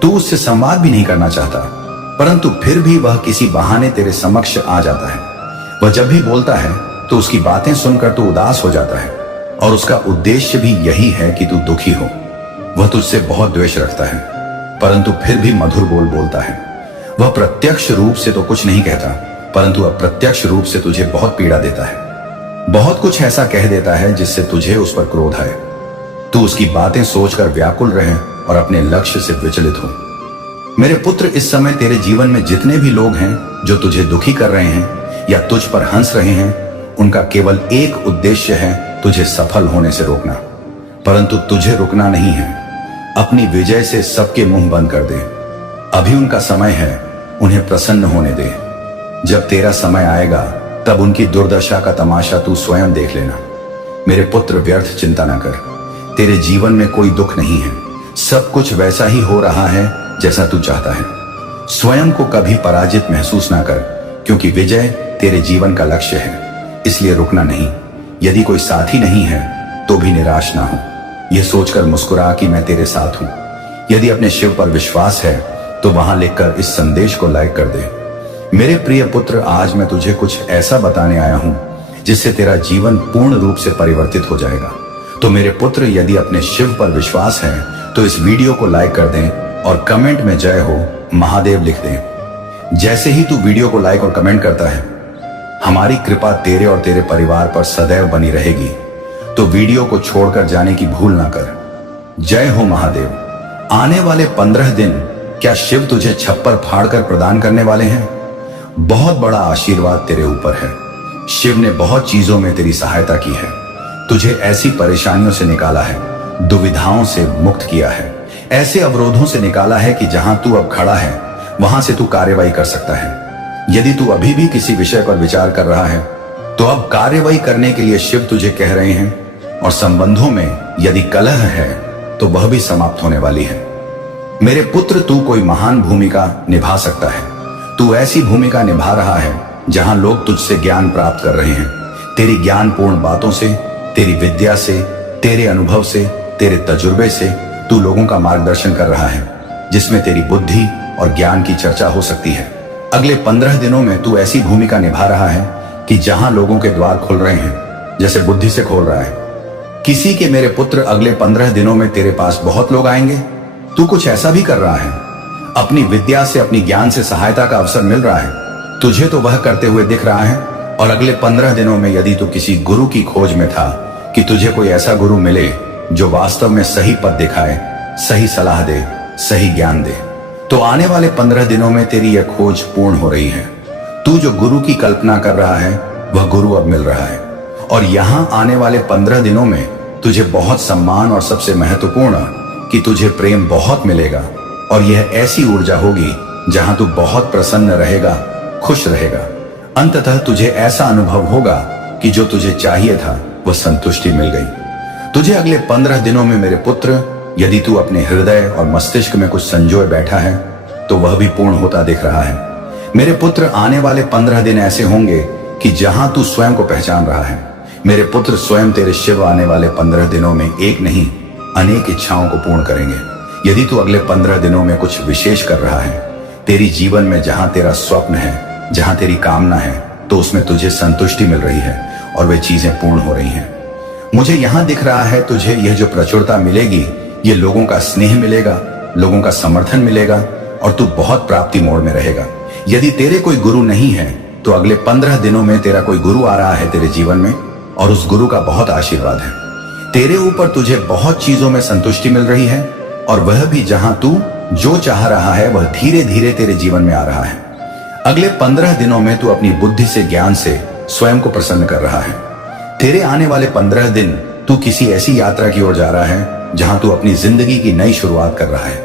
तू उससे संवाद भी नहीं करना चाहता, परंतु फिर भी वह किसी बहाने तेरे समक्ष आ जाता है। वह जब भी बोलता है तो उसकी बातें सुनकर तू उदास हो जाता है, और उसका उद्देश्य भी यही है कि तू दुखी हो। वह तुझसे बहुत द्वेष रखता है, परंतु फिर भी मधुर बोल बोलता है। वह प्रत्यक्ष रूप से तो कुछ नहीं कहता, परंतु अप्रत्यक्ष रूप से तुझे बहुत पीड़ा देता है। बहुत कुछ ऐसा कह देता है जिससे तुझे उस पर क्रोध आए। तू उसकी बातें सोचकर व्याकुल रहे और अपने लक्ष्य से विचलित हो। मेरे पुत्र, इस समय तेरे जीवन में जितने भी लोग हैं जो तुझे दुखी कर रहे हैं या तुझ पर हंस रहे हैं, उनका केवल एक उद्देश्य है, तुझे सफल होने से रोकना। परंतु तुझे रुकना नहीं है। अपनी विजय से सबके मुंह बंद कर दे। अभी उनका समय है, उन्हें प्रसन्न होने दे। जब तेरा समय आएगा तब उनकी दुर्दशा का तमाशा तू स्वयं देख लेना। मेरे पुत्र, व्यर्थ चिंता न कर। तेरे जीवन में कोई दुख नहीं है। सब कुछ वैसा ही हो रहा है जैसा तू चाहता है। स्वयं को कभी पराजित महसूस ना कर, क्योंकि विजय तेरे जीवन का लक्ष्य है। इसलिए रुकना नहीं। यदि कोई साथी नहीं है तो भी निराश ना हो। यह सोचकर मुस्कुरा कि मैं तेरे साथ हूं। यदि अपने शिव पर विश्वास है तो वहां लिखकर इस संदेश को लाइक कर दे। मेरे प्रिय पुत्र, आज मैं तुझे कुछ ऐसा बताने आया हूं जिससे तेरा जीवन पूर्ण रूप से परिवर्तित हो जाएगा। तो मेरे पुत्र, यदि अपने शिव पर विश्वास है तो इस वीडियो को लाइक कर दें और कमेंट में जय हो महादेव लिख दें। जैसे ही तू वीडियो को लाइक और कमेंट करता है, हमारी कृपा तेरे और तेरे परिवार पर सदैव बनी रहेगी। तो वीडियो को छोड़कर जाने की भूल ना कर। जय हो महादेव। आने वाले 15 दिन क्या शिव तुझे छप्पर फाड़कर प्रदान करने वाले हैं? बहुत बड़ा आशीर्वाद तेरे ऊपर है। शिव ने बहुत चीजों में तेरी सहायता की है, तुझे ऐसी परेशानियों से निकाला है, दुविधाओं से मुक्त किया है, ऐसे अवरोधों से निकाला है कि जहां तू अब खड़ा है वहां से तू कार्यवाही कर सकता है। यदि तू अभी भी किसी विषय पर विचार कर रहा है तो अब कार्यवाही करने के लिए शिव तुझे कह रहे हैं, और संबंधों में यदि कलह है तो वह भी समाप्त होने वाली है। मेरे पुत्र, तू कोई महान भूमिका निभा सकता है। तू ऐसी भूमिका निभा रहा है जहां लोग तुझसे ज्ञान प्राप्त कर रहे हैं। तेरी ज्ञानपूर्ण बातों से, तेरी विद्या से, तेरे अनुभव से, तेरे तजुर्बे से तू लोगों का मार्गदर्शन कर रहा है, जिसमें तेरी बुद्धि और ज्ञान की चर्चा हो सकती है। अगले 15 दिनों में तू ऐसी भूमिका निभा रहा है कि जहां लोगों के द्वार खुल रहे हैं, जैसे बुद्धि से खोल रहा है। किसी के मेरे पुत्र, अगले 15 दिनों में तेरे पास बहुत लोग आएंगे। तू कुछ ऐसा भी कर रहा है, अपनी विद्या से, अपनी ज्ञान से सहायता का अवसर मिल रहा है। तुझे तो वह करते हुए दिख रहा है। और अगले 15 दिनों में यदि तू किसी गुरु की खोज में था कि तुझे कोई ऐसा गुरु मिले जो वास्तव में सही पद दिखाए, सही सलाह दे, सही ज्ञान दे, तो आने वाले 15 दिनों में तेरी यह खोज पूर्ण हो रही है। तू जो गुरु की कल्पना कर रहा है वह गुरु अब मिल रहा है। और यहां आने वाले 15 दिनों में तुझे बहुत सम्मान, और सबसे महत्वपूर्ण कि तुझे प्रेम बहुत मिलेगा। और यह ऐसी ऊर्जा होगी जहां तू बहुत प्रसन्न रहेगा, खुश रहेगा। अंततः तुझे ऐसा अनुभव होगा कि जो तुझे चाहिए था वह संतुष्टि मिल गई। तुझे अगले 15 दिनों में मेरे पुत्र, यदि तू अपने हृदय और मस्तिष्क में कुछ संजोए बैठा है तो वह भी पूर्ण होता दिख रहा है। मेरे पुत्र, आने वाले 15 दिन ऐसे होंगे कि जहां तू स्वयं को पहचान रहा है। मेरे पुत्र, स्वयं तेरे शिव आने वाले 15 दिनों में एक नहीं, अनेक इच्छाओं को पूर्ण करेंगे। यदि तू अगले 15 दिनों में कुछ विशेष कर रहा है, तेरी जीवन में जहां तेरा स्वप्न है, जहां तेरी कामना है, तो उसमें तुझे संतुष्टि मिल रही है और वे चीजें पूर्ण हो रही हैं। मुझे यहां दिख रहा है तुझे यह जो प्रचुरता मिलेगी, ये लोगों का स्नेह मिलेगा, लोगों का समर्थन मिलेगा, और तू बहुत प्राप्ति मोड़ में रहेगा। यदि तेरे कोई गुरु नहीं है तो अगले 15 दिनों में तेरा कोई गुरु आ रहा है तेरे जीवन में, और उस गुरु का बहुत आशीर्वाद है तेरे ऊपर। तुझे बहुत चीजों में संतुष्टि मिल रही है, और वह भी जहां तू जो चाह रहा है वह धीरे धीरे तेरे जीवन में आ रहा है। अगले 15 दिनों में तू अपनी बुद्धि से, ज्ञान से स्वयं को प्रसन्न कर रहा है। तेरे आने वाले 15 दिन तू किसी ऐसी यात्रा की ओर जा रहा है जहां तू अपनी जिंदगी की नई शुरुआत कर रहा है।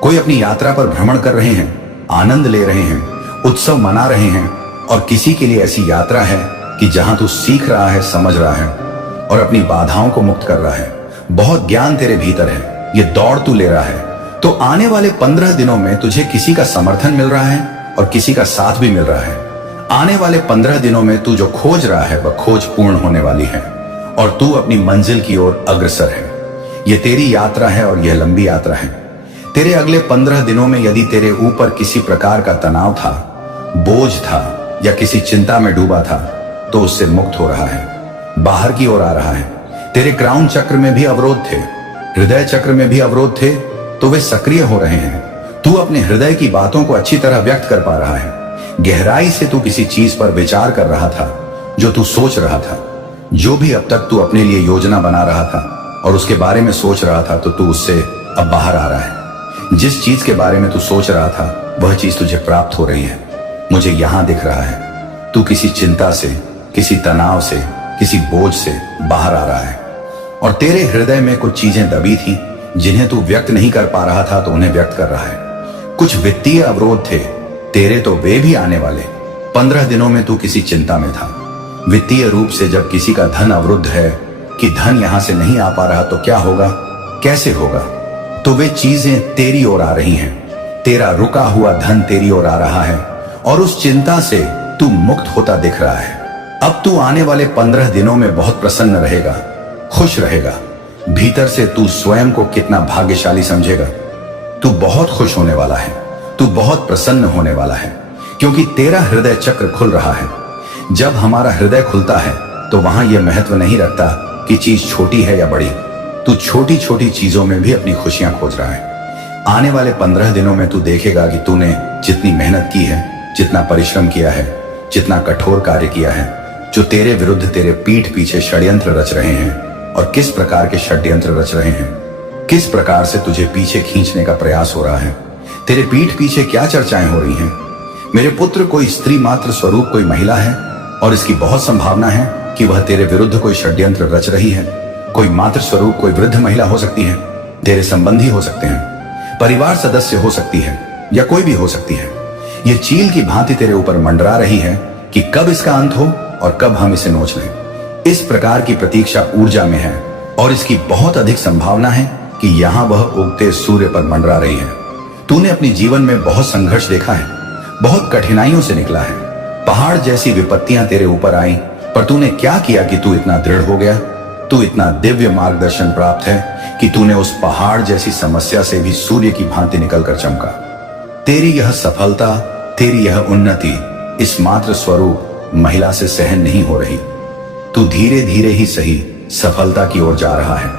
कोई अपनी यात्रा पर भ्रमण कर रहे हैं, आनंद ले रहे हैं, उत्सव मना रहे हैं, और किसी के लिए ऐसी यात्रा है कि जहां तू सीख रहा है, समझ रहा है और अपनी बाधाओं को मुक्त कर रहा है। बहुत ज्ञान तेरे भीतर है, ये दौड़ तू ले रहा है। तो आने वाले 15 दिनों में तुझे किसी का समर्थन मिल रहा है और किसी का साथ भी मिल रहा है। आने वाले 15 दिनों में तू जो खोज रहा है वह खोज पूर्ण होने वाली है, और तू अपनी मंजिल की ओर अग्रसर है। यह तेरी यात्रा है और यह लंबी यात्रा है। तेरे अगले 15 दिनों में यदि तेरे ऊपर किसी प्रकार का तनाव था, बोझ था, या किसी चिंता में डूबा था, तो उससे मुक्त हो रहा है, बाहर की ओर आ रहा है। तेरे क्राउन चक्र में भी अवरोध थे, हृदय चक्र में भी अवरोध थे, तो वे सक्रिय हो रहे हैं। तू अपने हृदय की बातों को अच्छी तरह व्यक्त कर पा रहा है। गहराई से तू किसी चीज पर विचार कर रहा था, जो तू सोच रहा था, जो भी अब तक तू अपने लिए योजना बना रहा था और उसके बारे में सोच रहा था, तो तू उससे अब बाहर आ रहा है। जिस चीज के बारे में तू सोच रहा था वह चीज तुझे प्राप्त हो रही है। मुझे यहां दिख रहा है तू किसी चिंता से, किसी तनाव से, किसी बोझ से बाहर आ रहा है, और तेरे हृदय में कुछ चीजें दबी थी जिन्हें तू व्यक्त नहीं कर पा रहा था, तो उन्हें व्यक्त कर रहा है। कुछ वित्तीय अवरोध थे तेरे, तो वे भी आने वाले। 15 दिनों में तू किसी चिंता में था वित्तीय रूप से। जब किसी का धन अवरुद्ध है कि धन यहां से नहीं आ पा रहा, तो क्या होगा, कैसे होगा, तो वे चीजें तेरी ओर आ रही हैं। तेरा रुका हुआ धन तेरी ओर आ रहा है, और उस चिंता से तू मुक्त होता दिख रहा है। अब तू आने वाले 15 दिनों में बहुत प्रसन्न रहेगा, खुश रहेगा। भीतर से तू स्वयं को कितना भाग्यशाली समझेगा। तू बहुत खुश होने वाला है, तू बहुत प्रसन्न होने वाला है, क्योंकि तेरा हृदय चक्र खुल रहा है। जब हमारा हृदय खुलता है तो वहां यह महत्व नहीं रखता कि चीज छोटी है या बड़ी। तू छोटी छोटी चीजों में भी अपनी खुशियां खोज रहा है। आने वाले 15 दिनों में तू देखेगा कि तूने जितनी मेहनत की है, जितना परिश्रम किया है, जितना कठोर कार्य किया है, जो तेरे विरुद्ध तेरे पीठ पीछे षड्यंत्र रच रहे हैं, और किस प्रकार के षड्यंत्र रच रहे हैं, किस प्रकार से तुझे पीछे खींचने का प्रयास हो रहा है। तेरे पीठ पीछे क्या चर्चाएं हो रही हैं। मेरे पुत्र, कोई स्त्री मात्र स्वरूप कोई महिला है, और इसकी बहुत संभावना है कि वह तेरे विरुद्ध कोई षड्यंत्र रच रही है। कोई मात्र स्वरूप कोई वृद्ध महिला हो सकती है, तेरे संबंधी हो सकते हैं, परिवार सदस्य हो सकती है, या कोई भी हो सकती है। ये चील की भांति तेरे ऊपर मंडरा रही है कि कब इसका अंत हो और कब हम इसे नोच लें। इस प्रकार की प्रतीक्षा ऊर्जा में है, और इसकी बहुत अधिक संभावना है कि यहां वह उगते सूर्य पर मंडरा रही है। तूने अपने जीवन में बहुत संघर्ष देखा है, बहुत कठिनाइयों से निकला है। पहाड़ जैसी विपत्तियां तेरे ऊपर आई, पर तूने क्या किया कि तू इतना दृढ़ हो गया। तू इतना दिव्य मार्गदर्शन प्राप्त है कि तूने उस पहाड़ जैसी समस्या से भी सूर्य की भांति निकलकर चमका। तेरी यह सफलता, तेरी यह उन्नति इस मात्र स्वरूप महिला से सहन नहीं हो रही। तू धीरे धीरे ही सही सफलता की ओर जा रहा है,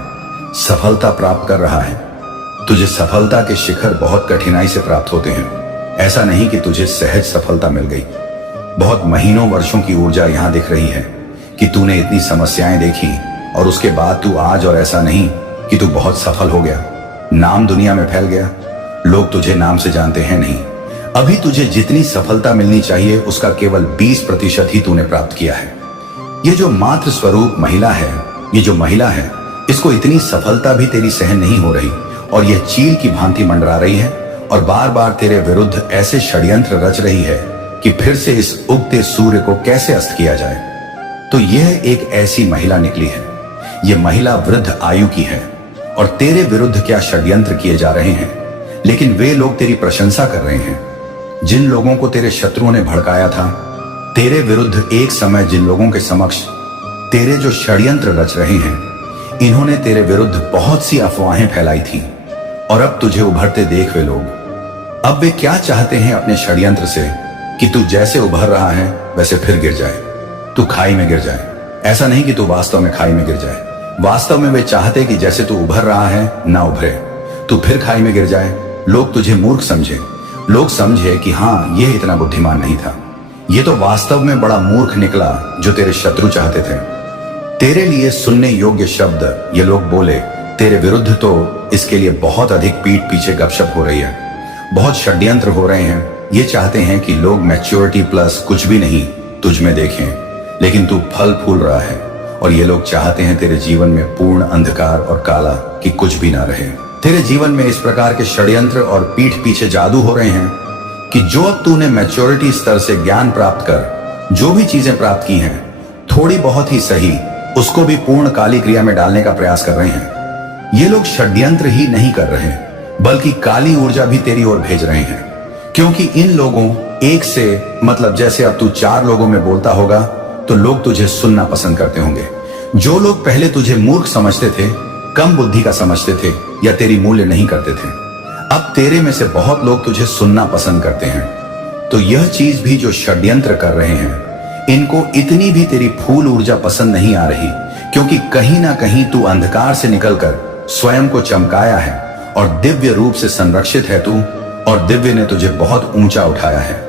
सफलता प्राप्त कर रहा है। तुझे सफलता के शिखर बहुत कठिनाई से प्राप्त होते हैं। ऐसा नहीं कि तुझे सहज सफलता मिल गई। बहुत महीनों वर्षों की ऊर्जा यहां दिख रही है कि तूने इतनी समस्याएं देखी, और उसके बाद तू आज, और ऐसा नहीं कि तू बहुत सफल हो गया, नाम दुनिया में फैल गया। लोग तुझे नाम से जानते हैं नहीं। अभी तुझे जितनी सफलता मिलनी चाहिए उसका केवल 20% ही तूने प्राप्त किया है। ये जो मात्र स्वरूप महिला है, ये जो महिला है, इसको इतनी सफलता भी तेरी सहन नहीं हो रही, और यह चील की भांति मंडरा रही है, और बार बार तेरे विरुद्ध ऐसे षड्यंत्र रच रही है कि फिर से इस उगते सूर्य को कैसे अस्त किया जाए। तो यह एक ऐसी महिला निकली है। यह महिला वृद्ध आयु की है, और तेरे विरुद्ध क्या षड्यंत्र किए जा रहे हैं, लेकिन वे लोग तेरी प्रशंसा कर रहे हैं। जिन लोगों को तेरे शत्रुओं ने भड़काया था, तेरे विरुद्ध एक समय जिन लोगों के समक्ष तेरे जो षड्यंत्र रच रहे हैं, इन्होंने तेरे विरुद्ध बहुत सी अफवाहें फैलाई थी, और अब तुझे उभरते देख वे लोग, अब वे क्या चाहते हैं अपने षड्यंत्र से कि तू जैसे उभर रहा है वैसे फिर गिर जाए, तू खाई में गिर जाए। ऐसा नहीं कि तू वास्तव में खाई में गिर जाए, वास्तव में वे चाहते कि जैसे तू उभर रहा है ना उभरे, तू फिर खाई में गिर जाए। लोग तुझे मूर्ख समझे, लोग समझे कि हाँ, यह इतना बुद्धिमान नहीं था। ये तो वास्तव में बड़ा मूर्ख निकला जो तेरे शत्रु चाहते थे। तेरे लिए सुनने योग्य शब्द ये लोग बोले, तेरे विरुद्ध तो इसके लिए बहुत अधिक पीठ पीछे गपशप हो रही है, बहुत षड्यंत्र हो रहे हैं। ये चाहते हैं कि लोग मैच्योरिटी प्लस कुछ भी नहीं तुझ में देखें, लेकिन तू फल फूल रहा है, और ये लोग चाहते हैं तेरे जीवन में पूर्ण अंधकार और काला कि कुछ भी ना रहे। तेरे जीवन में इस प्रकार के षड्यंत्र और पीठ पीछे जादू हो रहे हैं कि जो अब तूने मैच्योरिटी स्तर से ज्ञान प्राप्त कर जो भी चीजें प्राप्त की हैं, थोड़ी बहुत ही सही, उसको भी पूर्ण काली क्रिया में डालने का प्रयास कर रहे हैं। ये लोग षड्यंत्र ही नहीं कर रहे, बल्कि काली ऊर्जा भी तेरी ओर भेज रहे हैं, क्योंकि इन लोगों एक से मतलब जैसे अब तू 4 लोगों में बोलता होगा तो लोग तुझे सुनना पसंद करते होंगे। जो लोग पहले तुझे मूर्ख समझते थे, कम बुद्धि का समझते थे, या तेरी मूल्य नहीं करते थे, अब तेरे में से बहुत लोग तुझे सुनना पसंद करते हैं। तो यह चीज भी जो षड्यंत्र कर रहे हैं, इनको इतनी भी तेरी फूल ऊर्जा पसंद नहीं आ रही, क्योंकि कहीं ना कहीं तू अंधकार से निकलकर स्वयं को चमकाया है, और दिव्य रूप से संरक्षित है तू, और दिव्य ने तुझे बहुत ऊंचा उठाया है।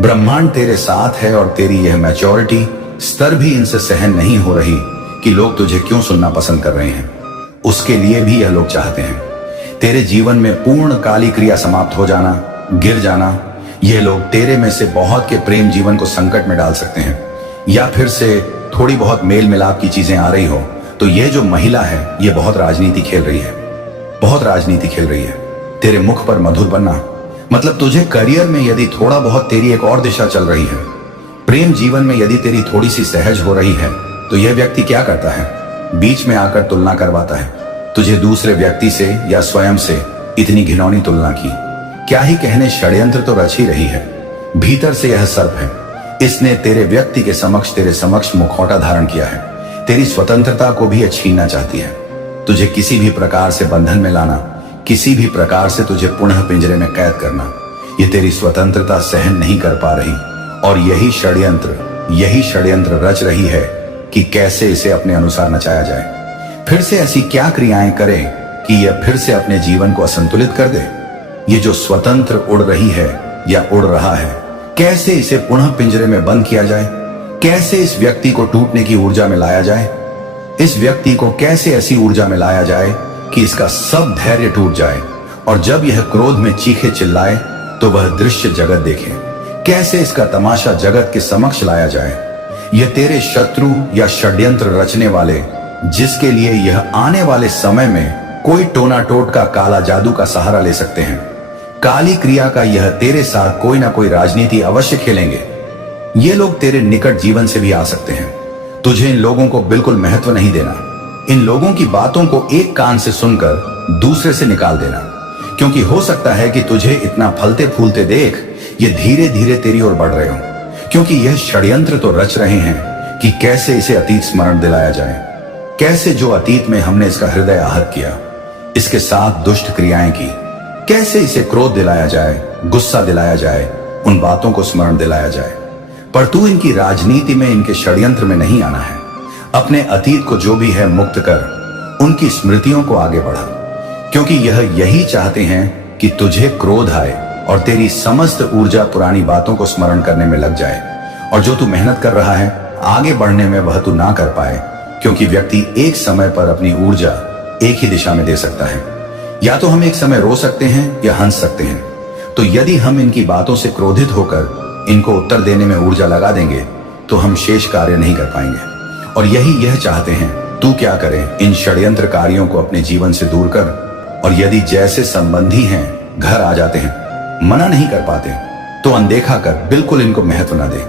ब्रह्मांड तेरे साथ है, और तेरी यह मैच्योरिटी स्तर भी इनसे सहन नहीं हो रही कि लोग तुझे क्यों सुनना पसंद कर रहे हैं। उसके लिए भी यह लोग चाहते हैं तेरे जीवन में पूर्ण काली क्रिया समाप्त हो जाना, गिर जाना। यह लोग तेरे में से बहुत के प्रेम जीवन को संकट में डाल सकते हैं, या फिर से थोड़ी बहुत मेल मिलाप की चीजें आ रही हो तो यह जो महिला है यह बहुत राजनीति खेल रही है, बहुत राजनीति खेल रही है। तेरे मुख पर मधुर बनना मतलब तुझे करियर में यदि थोड़ा बहुत तेरी एक और दिशा चल रही है, प्रेम जीवन में यदि तेरी थोड़ी सी सहज हो रही है, तो यह व्यक्ति क्या करता है, बीच में आकर तुलना करवाता है तुझे दूसरे व्यक्ति से या स्वयं से। इतनी घिनौनी तुलना की क्या ही कहने, षड्यंत्र तो रच ही रही है। भीतर से यह सर्प है, इसने तेरे व्यक्ति के समक्ष तेरे समक्ष मुखौटा धारण किया है। तेरी स्वतंत्रता को भी छीनना चाहती है, तुझे किसी भी प्रकार से बंधन में लाना, किसी भी प्रकार से तुझे पुनः पिंजरे में कैद करना। ये तेरी स्वतंत्रता सहन नहीं कर पा रही और यही षड्यंत्र रच रही है कि कैसे इसे अपने अनुसार नचाया जाए। फिर से ऐसी क्या क्रियाएं करे कि यह फिर से अपने जीवन को असंतुलित कर दे। ये जो स्वतंत्र उड़ रही है या उड़ रहा है, कैसे इसे पुनः पिंजरे में बंद किया जाए? कैसे इस व्यक्ति को टूटने की ऊर्जा में लाया जाए? इस व्यक्ति को कैसे ऐसी ऊर्जा में लाया जाए कि इसका सब धैर्य टूट जाए और जब यह क्रोध में चीखे चिल्लाए तो वह दृश्य जगत देखे। कैसे इसका तमाशा जगत के समक्ष लाया जाए? यह तेरे शत्रु या षड्यंत्र रचने वाले, जिसके लिए यह आने वाले समय में कोई टोना टोट का काला जादू का सहारा ले सकते हैं। काली क्रिया का यह तेरे साथ कोई ना कोई राजनीति अवश्य खेलेंगे। ये लोग तेरे निकट जीवन से भी आ सकते हैं। तुझे इन लोगों को बिल्कुल महत्व नहीं देना। इन लोगों की बातों को एक कान से सुनकर दूसरे से निकाल देना, क्योंकि हो सकता है कि तुझे इतना फलते फूलते देख ये धीरे धीरे तेरी ओर बढ़ रहे हो, क्योंकि यह षड्यंत्र तो रच रहे हैं कि कैसे इसे अतीत स्मरण दिलाया जाए। कैसे जो अतीत में हमने इसका हृदय आहत किया, इसके साथ दुष्ट क्रियाएं की, कैसे इसे क्रोध दिलाया जाए, गुस्सा दिलाया जाए, उन बातों को स्मरण दिलाया जाए। पर तू इनकी राजनीति में, इनके षड्यंत्र में नहीं आना है। अपने अतीत को जो भी है मुक्त कर, उनकी स्मृतियों को आगे बढ़ा, क्योंकि यह यही चाहते हैं कि तुझे क्रोध आए और तेरी समस्त ऊर्जा पुरानी बातों को स्मरण करने में लग जाए, और जो तू मेहनत कर रहा है आगे बढ़ने में वह तू ना कर पाए, क्योंकि व्यक्ति एक समय पर अपनी ऊर्जा एक ही दिशा में दे सकता है। या तो हम एक समय रो सकते हैं या हंस सकते हैं। तो यदि हम इनकी बातों से क्रोधित होकर इनको उत्तर देने में ऊर्जा लगा देंगे तो हम शेष कार्य नहीं कर पाएंगे। और यह चाहते हैं। तू क्या करे, इन षड्यंत्रकारियों को अपने जीवन से दूर कर, और यदि जैसे संबंधी हैं घर आ जाते हैं, मना नहीं कर पाते, तो अनदेखा कर, बिल्कुल इनको महत्व न दे,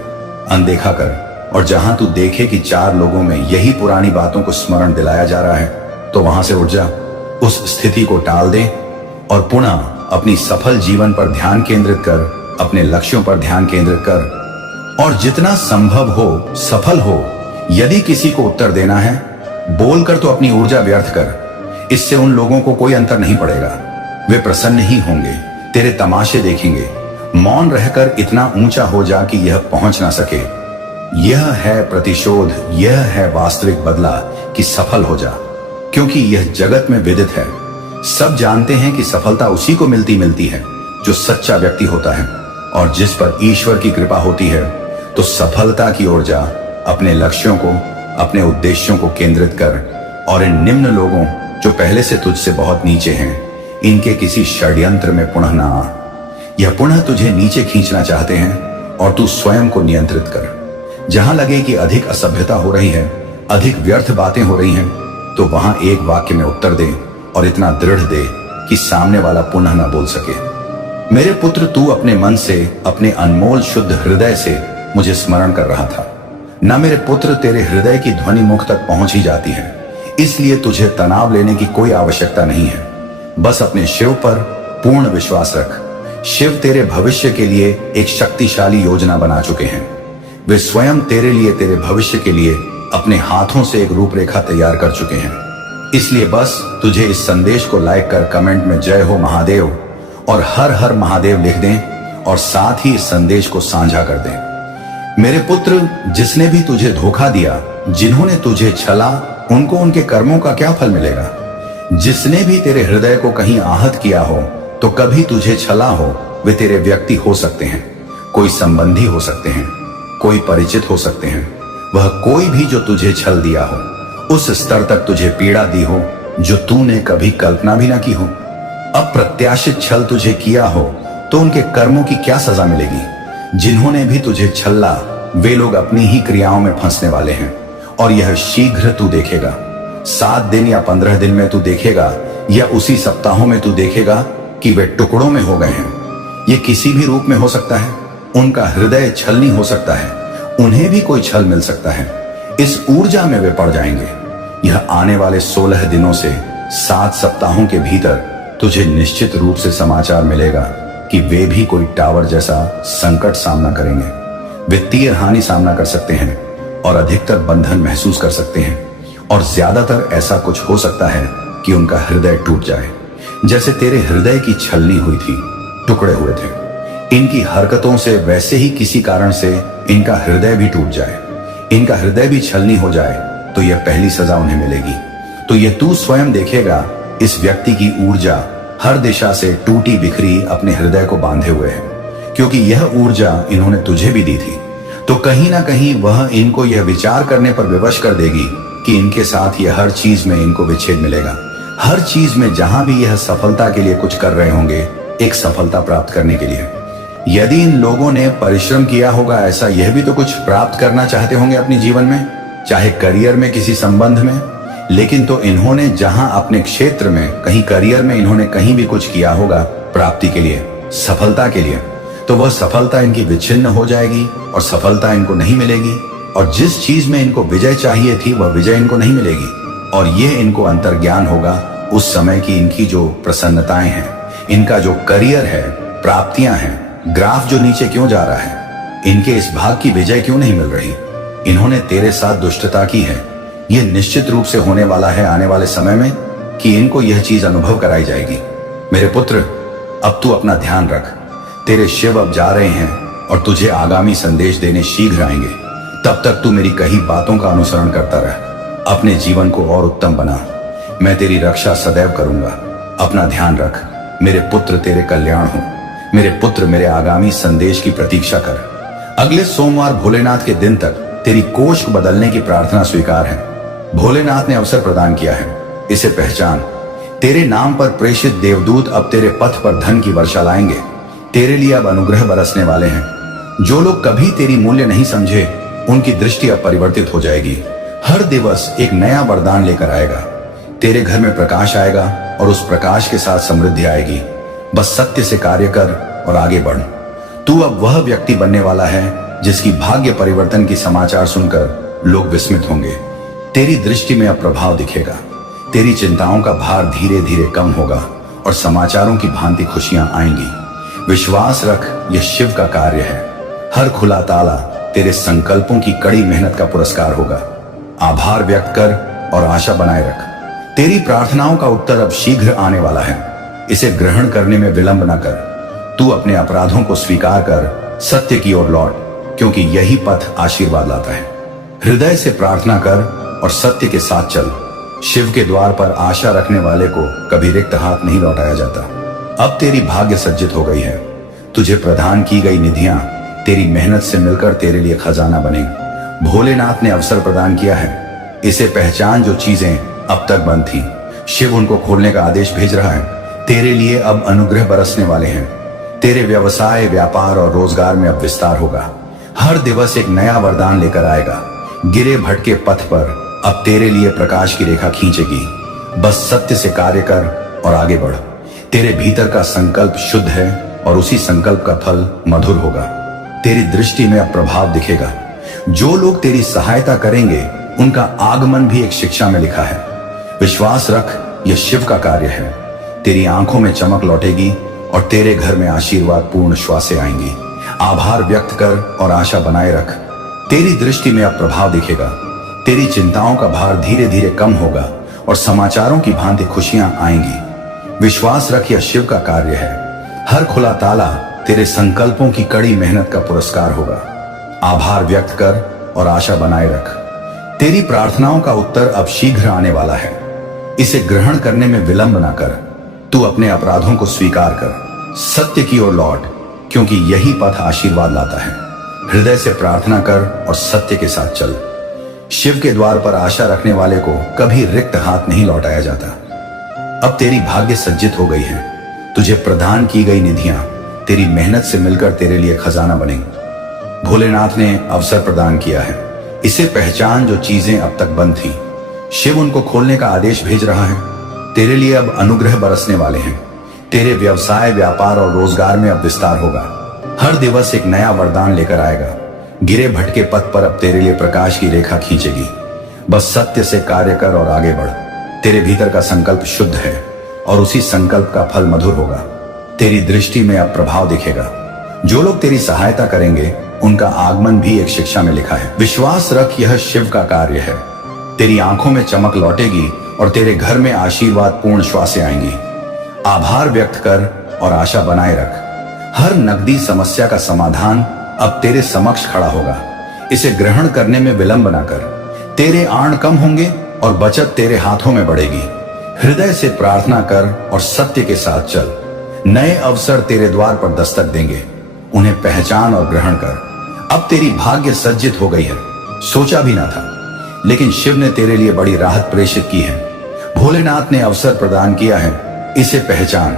अनदेखा कर। और जहां तू देखे कि चार लोगों में यही पुरानी बातों को स्मरण दिलाया जा रहा है, तो वहां से उठ जा, उस स्थिति को टाल दे और पुनः अपनी सफल जीवन पर ध्यान केंद्रित कर, अपने लक्ष्यों पर ध्यान केंद्रित कर, और जितना संभव हो सफल हो। यदि किसी को उत्तर देना है, बोलकर तो अपनी ऊर्जा व्यर्थ कर। इससे उन लोगों को कोई अंतर नहीं पड़ेगा, वे प्रसन्न ही होंगे, तेरे तमाशे देखेंगे। मौन रहकर इतना ऊंचा हो जा कि यह पहुंच ना सके। यह है प्रतिशोध, यह है वास्तविक बदला कि सफल हो जा, क्योंकि यह जगत में विदित है। सब जानते हैं कि सफलता उसी को मिलती है जो सच्चा व्यक्ति होता है, और जिस पर ईश्वर की कृपा होती है। तो सफलता की ओर जा, अपने लक्ष्यों को, अपने उद्देश्यों को केंद्रित कर, और इन निम्न लोगों जो पहले से तुझसे बहुत नीचे हैं, इनके किसी षड्यंत्र में पुनः ना आ। यह पुनः तुझे नीचे खींचना चाहते हैं, और तू स्वयं को नियंत्रित कर। जहां लगे कि अधिक असभ्यता हो रही है, अधिक व्यर्थ बातें हो रही हैं, तो वहां एक वाक्य में उत्तर दे, और इतना दृढ़ दे कि सामने वाला पुनः ना बोल सके। मेरे पुत्र, तू अपने मन से, अपने अनमोल शुद्ध हृदय से मुझे स्मरण कर रहा था। न मेरे पुत्र, तेरे हृदय की ध्वनि मुख तक पहुंच ही जाती है, इसलिए तुझे तनाव लेने की कोई आवश्यकता नहीं है। बस अपने शिव पर पूर्ण विश्वास रख। शिव तेरे भविष्य के लिए एक शक्तिशाली योजना बना चुके हैं। वे स्वयं तेरे लिए, तेरे भविष्य के लिए अपने हाथों से एक रूपरेखा तैयार कर चुके हैं। इसलिए बस तुझे इस संदेश को लाइक कर कमेंट में जय हो महादेव और हर हर महादेव लिख दें, और साथ ही इस संदेश को साझा कर दें। मेरे पुत्र, जिसने भी तुझे धोखा दिया, जिन्होंने तुझे छला, उनको उनके कर्मों का क्या फल मिलेगा? जिसने भी तेरे हृदय को कहीं आहत किया हो, तो कभी तुझे छला हो, वे तेरे व्यक्ति हो सकते हैं, कोई संबंधी हो सकते हैं, कोई परिचित हो सकते हैं। वह कोई भी जो तुझे छल दिया हो, उस स्तर तक तुझे पीड़ा दी हो जो तूने कभी कल्पना भी ना की हो। अप्रत्याशित छल तुझे किया हो, तो उनके कर्मों की क्या सजा मिलेगी? जिन्होंने भी तुझे छल्ला, वे लोग अपनी ही क्रियाओं में फंसने वाले हैं, और यह शीघ्र तू देखेगा। 7 दिन या 15 दिन में तू देखेगा, या उसी सप्ताहों में तू देखेगा कि वे टुकड़ों में हो गए हैं। ये किसी भी रूप में हो सकता है। उनका हृदय छलनी हो सकता है, उन्हें भी कोई छल मिल सकता है। इस ऊर्जा में वे पड़ जाएंगे। यह आने वाले 16 दिनों से 7 सप्ताहों के भीतर तुझे निश्चित रूप से समाचार मिलेगा कि वे भी कोई टावर जैसा संकट सामना करेंगे। वित्तीय हानि सामना कर सकते हैं और अधिकतर बंधन महसूस कर सकते हैं। और ज्यादातर ऐसा कुछ हो सकता है कि उनका हृदय टूट जाए, जैसे तेरे हृदय की छलनी हुई थी, टुकड़े हुए थे। इनकी हरकतों से वैसे ही किसी कारण से इनका हृदय भी टूट जाए, इनका हृदय भी छलनी हो जाए, तो यह पहली सजा उन्हें मिलेगी। तो यह तू स्वयं देखेगा, इस व्यक्ति की ऊर्जा हर दिशा से टूटी बिखरी अपने हृदय को बांधे हुए है, क्योंकि यह ऊर्जा इन्होंने तुझे भी दी थी। तो कहीं ना कहीं वह इनको यह विचार करने पर विवश कर देगी कि इनके साथ यह हर चीज में इनको विच्छेद मिलेगा। हर चीज में जहां भी यह सफलता के लिए कुछ कर रहे होंगे, एक सफलता प्राप्त करने के लिए। यदि इन लोगों ने परिश्रम किया होगा, ऐसा यह भी तो कुछ प्राप्त करना चाहते होंगे अपने जीवन में, चाहे करियर में, किसी संबंध में। लेकिन तो इन्होंने जहां अपने क्षेत्र में, कहीं करियर में इन्होंने कहीं भी कुछ किया होगा प्राप्ति के लिए, सफलता के लिए, तो वह सफलता इनकी विच्छिन्न हो जाएगी और सफलता इनको नहीं मिलेगी। और जिस चीज में इनको विजय चाहिए थी, वह विजय इनको नहीं मिलेगी। और यह इनको अंतर्ज्ञान होगा उस समय की इनकी जो प्रसन्नताएं हैं, इनका जो करियर है, प्राप्तियां हैं, ग्राफ जो नीचे क्यों जा रहा है, इनके इस भाग की विजय क्यों नहीं मिल रही। इन्होंने तेरे साथ दुष्टता की है। यह निश्चित रूप से होने वाला है आने वाले समय में कि इनको यह चीज अनुभव कराई जाएगी। मेरे पुत्र, अब तू अपना ध्यान रख। तेरे शिव अब जा रहे हैं और तुझे आगामी संदेश देने शीघ्र आएंगे। तब तक तू मेरी कही बातों का अनुसरण करता रह, अपने जीवन को और उत्तम बना। मैं तेरी रक्षा सदैव करूंगा। अपना ध्यान रख मेरे पुत्र, तेरे कल्याण हो। मेरे पुत्र, मेरे आगामी संदेश की प्रतीक्षा कर। अगले सोमवार भोलेनाथ के दिन तक तेरी कोष बदलने की प्रार्थना स्वीकार है। भोलेनाथ ने अवसर प्रदान किया है, इसे पहचान। तेरे नाम पर प्रेषित देवदूत अब तेरे पथ पर धन की वर्षा लाएंगे। तेरे लिए अब अनुग्रह बरसने वाले हैं। जो लोग कभी तेरी मूल्य नहीं समझे, उनकी दृष्टि अब परिवर्तित हो जाएगी। हर दिवस एक नया वरदान लेकर आएगा। तेरे घर में प्रकाश आएगा और उस प्रकाश के साथ समृद्धि आएगी। बस सत्य से कार्य कर और आगे बढ़। तू अब वह व्यक्ति बनने वाला है जिसकी भाग्य परिवर्तन की समाचार सुनकर लोग विस्मित होंगे। तेरी दृष्टि में अब प्रभाव दिखेगा। तेरी चिंताओं का भार धीरे धीरे कम होगा और समाचारों की भांति खुशियां आएंगी। विश्वास रख, यह शिव का कार्य है। हर खुला ताला तेरे संकल्पों की कड़ी मेहनत का पुरस्कार होगा। आभार व्यक्त कर और आशा बनाए रख। तेरी प्रार्थनाओं का उत्तर अब शीघ्र आने वाला है। इसे ग्रहण करने में विलंब न कर। तू अपने अपराधों को स्वीकार कर सत्य की ओर लौट, क्योंकि यही पथ आशीर्वाद लाता है। हृदय से प्रार्थना कर और सत्य के साथ चल। शिव के द्वार पर आशा रखने वाले को कभी रिक्त हाथ नहीं लौटाया जाता। अब तेरी भाग्य सज्जित हो गई है। तुझे प्रदान की गई निधियां तेरी मेहनत से मिलकर तेरे लिए खजाना बनेंगी। भोलेनाथ ने अवसर प्रदान किया है, इसे पहचान। जो चीजें अब तक बंद थी, शिव उनको खोलने का आदेश भेज रहा है। तेरे लिए अब अनुग्रह बरसने वाले हैं। तेरे व्यवसाय, व्यापार और रोजगार में अब विस्तार होगा। हर दिवस एक नया वरदान लेकर आएगा। गिरे भटके पथ पर अब तेरे लिए प्रकाश की रेखा खींचेगी। बस सत्य से कार्य कर और आगे बढ़। तेरे भीतर का संकल्प शुद्ध है और उसी संकल्प का फल मधुर होगा। तेरी दृष्टि में अब प्रभाव दिखेगा। जो लोग तेरी सहायता करेंगे, उनका आगमन भी एक शिक्षा में लिखा है। विश्वास रख, यह शिव का कार्य है। तेरी आंखों में चमक लौटेगी और तेरे घर में आशीर्वाद पूर्ण श्वासें आएंगी। आभार व्यक्त कर और आशा बनाए रख। तेरी दृष्टि में अब प्रभाव दिखेगा। तेरी चिंताओं का भार धीरे धीरे कम होगा और समाचारों की भांति खुशियां आएंगी। विश्वास रख, यह शिव का कार्य है। हर खुला ताला तेरे संकल्पों की कड़ी मेहनत का पुरस्कार होगा। आभार व्यक्त कर और आशा बनाए रख। तेरी प्रार्थनाओं का उत्तर अब शीघ्र आने वाला है। इसे ग्रहण करने में विलंब ना कर। तू अपने अपराधों को स्वीकार कर, सत्य की ओर लौट, क्योंकि यही पथ आशीर्वाद लाता है। हृदय से प्रार्थना कर और सत्य के साथ चल। शिव के द्वार पर आशा रखने वाले को कभी रिक्त हाथ नहीं लौटाया जाता। अब तेरी भाग्य सज्जित हो गई है। तुझे प्रदान की गई निधियां तेरी मेहनत से मिलकर तेरे लिए खजाना बनेंगी। भोलेनाथ ने अवसर प्रदान किया है, इसे पहचान। जो चीजें अब तक बंद थी, शिव उनको खोलने का आदेश भेज रहा है। तेरे लिए अब अनुग्रह बरसने वाले हैं। तेरे व्यवसाय, व्यापार और रोजगार में अब विस्तार होगा। हर दिवस एक नया वरदान लेकर आएगा। गिरे भटके पथ पर अब तेरे लिए प्रकाश की रेखा खींचेगी। बस सत्य से कार्य कर और आगे बढ़। तेरे भीतर का संकल्प शुद्ध है और उसी संकल्प का फल मधुर होगा। तेरी दृष्टि में अब प्रभाव दिखेगा। जो लोग तेरी सहायता करेंगे, उनका आगमन भी एक शिक्षा में लिखा है। विश्वास रख, यह शिव का कार्य है। तेरी आंखों में चमक लौटेगी और तेरे घर में आशीर्वाद पूर्ण श्वासें आएंगी। आभार व्यक्त कर और आशा बनाए रख। हर नकदी समस्या का समाधान अब तेरे समक्ष खड़ा होगा। इसे ग्रहण करने में विलंब न कर। तेरे आण कम होंगे और बचत तेरे हाथों में बढ़ेगी। हृदय से प्रार्थना कर और सत्य के साथ चल। नए अवसर तेरे द्वार पर दस्तक देंगे, उन्हें पहचान और ग्रहण कर। अब तेरी भाग्य सज्जित हो गई है। सोचा भी ना था, लेकिन शिव ने तेरे लिए बड़ी राहत प्रेषित की है। भोलेनाथ ने अवसर प्रदान किया है, इसे पहचान।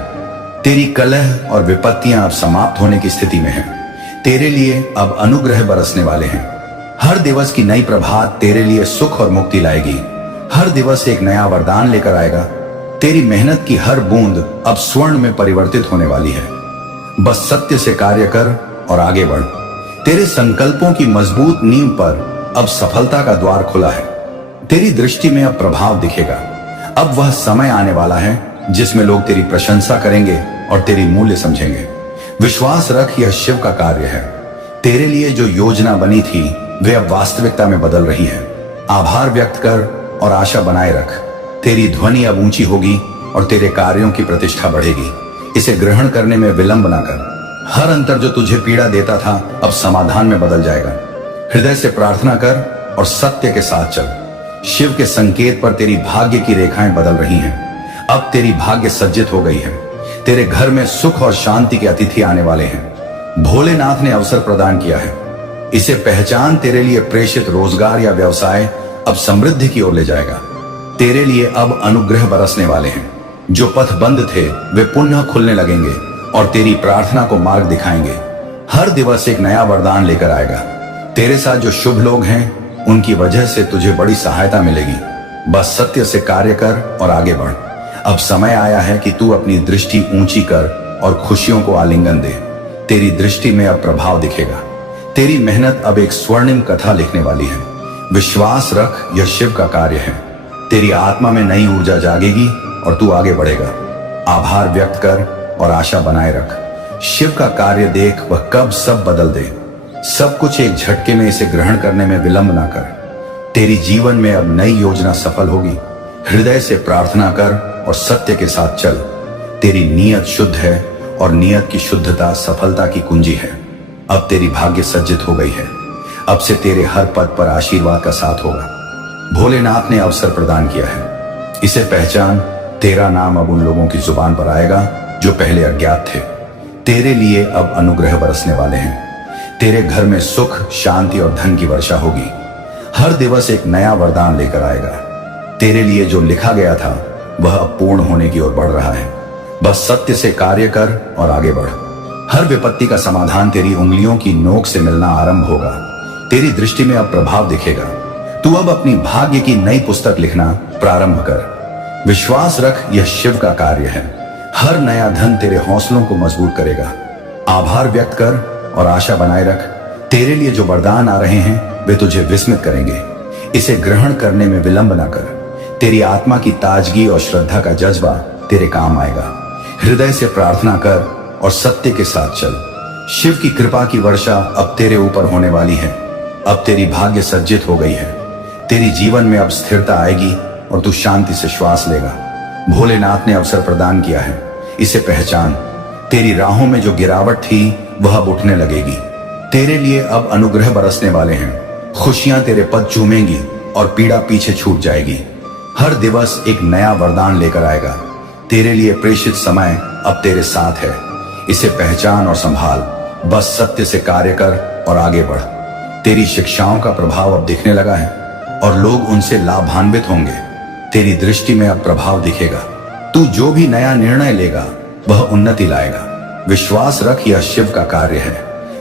तेरी कलह और विपत्तियां अब समाप्त होने की स्थिति में हैं। तेरे लिए अब अनुग्रह बरसने वाले हैं। हर दिवस की नई प्रभात तेरे लिए सुख और मुक्ति लाएगी। हर दिवस एक नया वरदान लेकर आएगा। तेरी मेहनत की हर बूंद अब स्वर्ण में परिवर्तित होने वाली है। बस सत्य से कार्य कर और आगे बढ़। तेरे संकल्पों की मजबूत नींव पर अब सफलता का द्वार खुला है। तेरी दृष्टि में अब प्रभाव दिखेगा। अब वह समय आने वाला है जिसमें लोग तेरी प्रशंसा करेंगे और तेरी मूल्य समझेंगे। विश्वास रख, यह शिव का कार्य है। तेरे लिए जो योजना बनी थी वे अब वास्तविकता में बदल रही है। आभार व्यक्त कर और आशा बनाए रख। तेरी ध्वनि अब ऊंची होगी और तेरे कार्यों की प्रतिष्ठा बढ़ेगी। इसे ग्रहण करने में विलंब ना कर। हर अंतर जो तुझे पीड़ा देता था अब समाधान में बदल जाएगा। हृदय से प्रार्थना कर और सत्य के साथ चल। शिव के संकेत पर तेरी भाग्य की रेखाएं बदल रही हैं। अब तेरी भाग्य सज्जित हो गई है। तेरे घर में सुख और शांति के अतिथि आने वाले हैं। भोलेनाथ ने अवसर प्रदान किया है, इसे पहचान। तेरे लिए प्रेषित रोजगार या व्यवसाय अब समृद्धि की ओर ले जाएगा। तेरे लिए अब अनुग्रह बरसने वाले हैं। जो पथ बंद थे वे पुनः खुलने लगेंगे और तेरी प्रार्थना को मार्ग दिखाएंगे। हर दिवस एक नया वरदान लेकर आएगा। तेरे साथ जो शुभ लोग हैं उनकी वजह से तुझे बड़ी सहायता मिलेगी। बस सत्य से कार्य कर और आगे बढ़। अब समय आया है कि तू अपनी दृष्टि ऊंची कर और खुशियों को आलिंगन दे। तेरी दृष्टि में अब प्रभाव दिखेगा। तेरी मेहनत अब एक स्वर्णिम कथा लिखने वाली है। विश्वास रख, यह शिव का कार्य है। तेरी आत्मा में नई ऊर्जा जागेगी और तू आगे बढ़ेगा। आभार व्यक्त कर और आशा बनाए रख। शिव का कार्य देख, वह कब सब बदल दे। सब कुछ एक झटके में, इसे ग्रहण करने में विलंब ना कर। तेरी जीवन में अब नई योजना सफल होगी। हृदय से प्रार्थना कर और सत्य के साथ चल। तेरी नीयत शुद्ध है और नीयत की शुद्धता सफलता की कुंजी है। अब तेरी भाग्य सज्जित हो गई है। अब से तेरे हर पद पर आशीर्वाद का साथ होगा। भोलेनाथ ने अवसर प्रदान किया है, इसे पहचान। तेरा नाम अब उन लोगों की जुबान पर आएगा जो पहले अज्ञात थे। तेरे लिए अब अनुग्रह बरसने वाले हैं। तेरे घर में सुख, शांति और धन की वर्षा होगी। हर दिवस एक नया वरदान लेकर आएगा। तेरे लिए जो लिखा गया था वह अब पूर्ण होने की ओर बढ़ रहा है। बस सत्य से कार्य कर और आगे बढ़। हर विपत्ति का समाधान तेरी उंगलियों की नोक से मिलना आरंभ होगा। तेरी दृष्टि में अब प्रभाव दिखेगा। तू अब अपनी भाग्य की नई पुस्तक लिखना प्रारंभ कर। विश्वास रख, यह शिव का कार्य है। हर नया धन तेरे हौसलों को मजबूत करेगा। आभार व्यक्त कर और आशा बनाए रख। तेरे लिए जो वरदान आ रहे हैं वे तुझे विस्मित करेंगे। इसे ग्रहण करने में विलंब ना कर। तेरी आत्मा की ताजगी और श्रद्धा का जज्बा तेरे काम आएगा। हृदय से प्रार्थना कर और सत्य के साथ चल। शिव की कृपा की वर्षा अब तेरे ऊपर होने वाली है। अब तेरी भाग्य सज्जित हो गई है। तेरी जीवन में अब स्थिरता आएगी और तू शांति से श्वास लेगा। भोलेनाथ ने अवसर प्रदान किया है, इसे पहचान। तेरी राहों में जो गिरावट थी वह अब उठने लगेगी। तेरे लिए अब अनुग्रह बरसने वाले हैं। खुशियां तेरे पद चूमेंगी और पीड़ा पीछे छूट जाएगी। हर दिवस एक नया वरदान लेकर आएगा। तेरे लिए प्रेषित समय अब तेरे साथ है, इसे पहचान और संभाल। बस सत्य से कार्य कर और आगे बढ़। तेरी शिक्षाओं का प्रभाव अब दिखने लगा है और लोग उनसे लाभान्वित होंगे। तेरी दृष्टि में अब प्रभाव दिखेगा। तू जो भी नया निर्णय लेगा वह उन्नति लाएगा। विश्वास रख, यह शिव का कार्य है।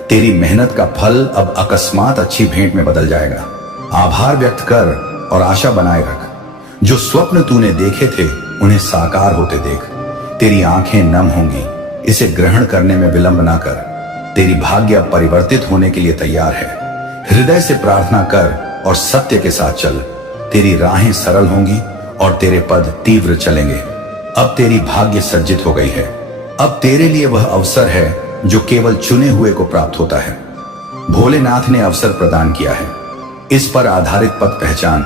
तेरी मेहनत का फल अब अकस्मात अच्छी भेंट में बदल जाएगा। आभार व्यक्त कर और आशा बनाए रख। जो स्वप्न तूने देखे थे उन्हें साकार होते देख। तेरी आंखें नम होंगी, इसे ग्रहण करने में विलंब ना कर। तेरी भाग्य अब परिवर्तित होने के लिए तैयार है। हृदय से प्रार्थना कर और सत्य के साथ चल। तेरी राहें सरल होंगी और तेरे पद तीव्र चलेंगे। अब तेरी भाग्य सज्जित हो गई है। अब तेरे लिए वह अवसर है जो केवल चुने हुए को प्राप्त होता है। भोलेनाथ ने अवसर प्रदान किया है। इस पर आधारित पथ पहचान।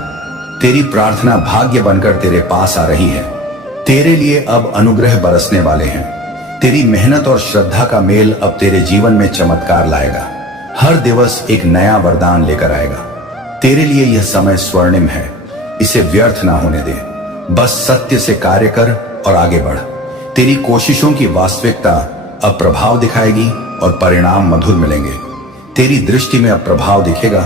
तेरी प्रार्थना भाग्य बनकर तेरे पास आ रही है। तेरे लिए अब अनुग्रह बरसने वाले हैं। तेरी मेहनत और श्रद्धा का मेल अब तेरे जीवन में चमत्कार लाएगा। हर दिवस एक नया वरदान लेकर आएगा। तेरे लिए यह समय स्वर्णिम है, इसे व्यर्थ ना होने दे। बस सत्य से कार्य कर और आगे बढ़। तेरी कोशिशों की वास्तविकता अब प्रभाव दिखाएगी और परिणाम मधुर मिलेंगे। तेरी दृष्टि में अब प्रभाव दिखेगा।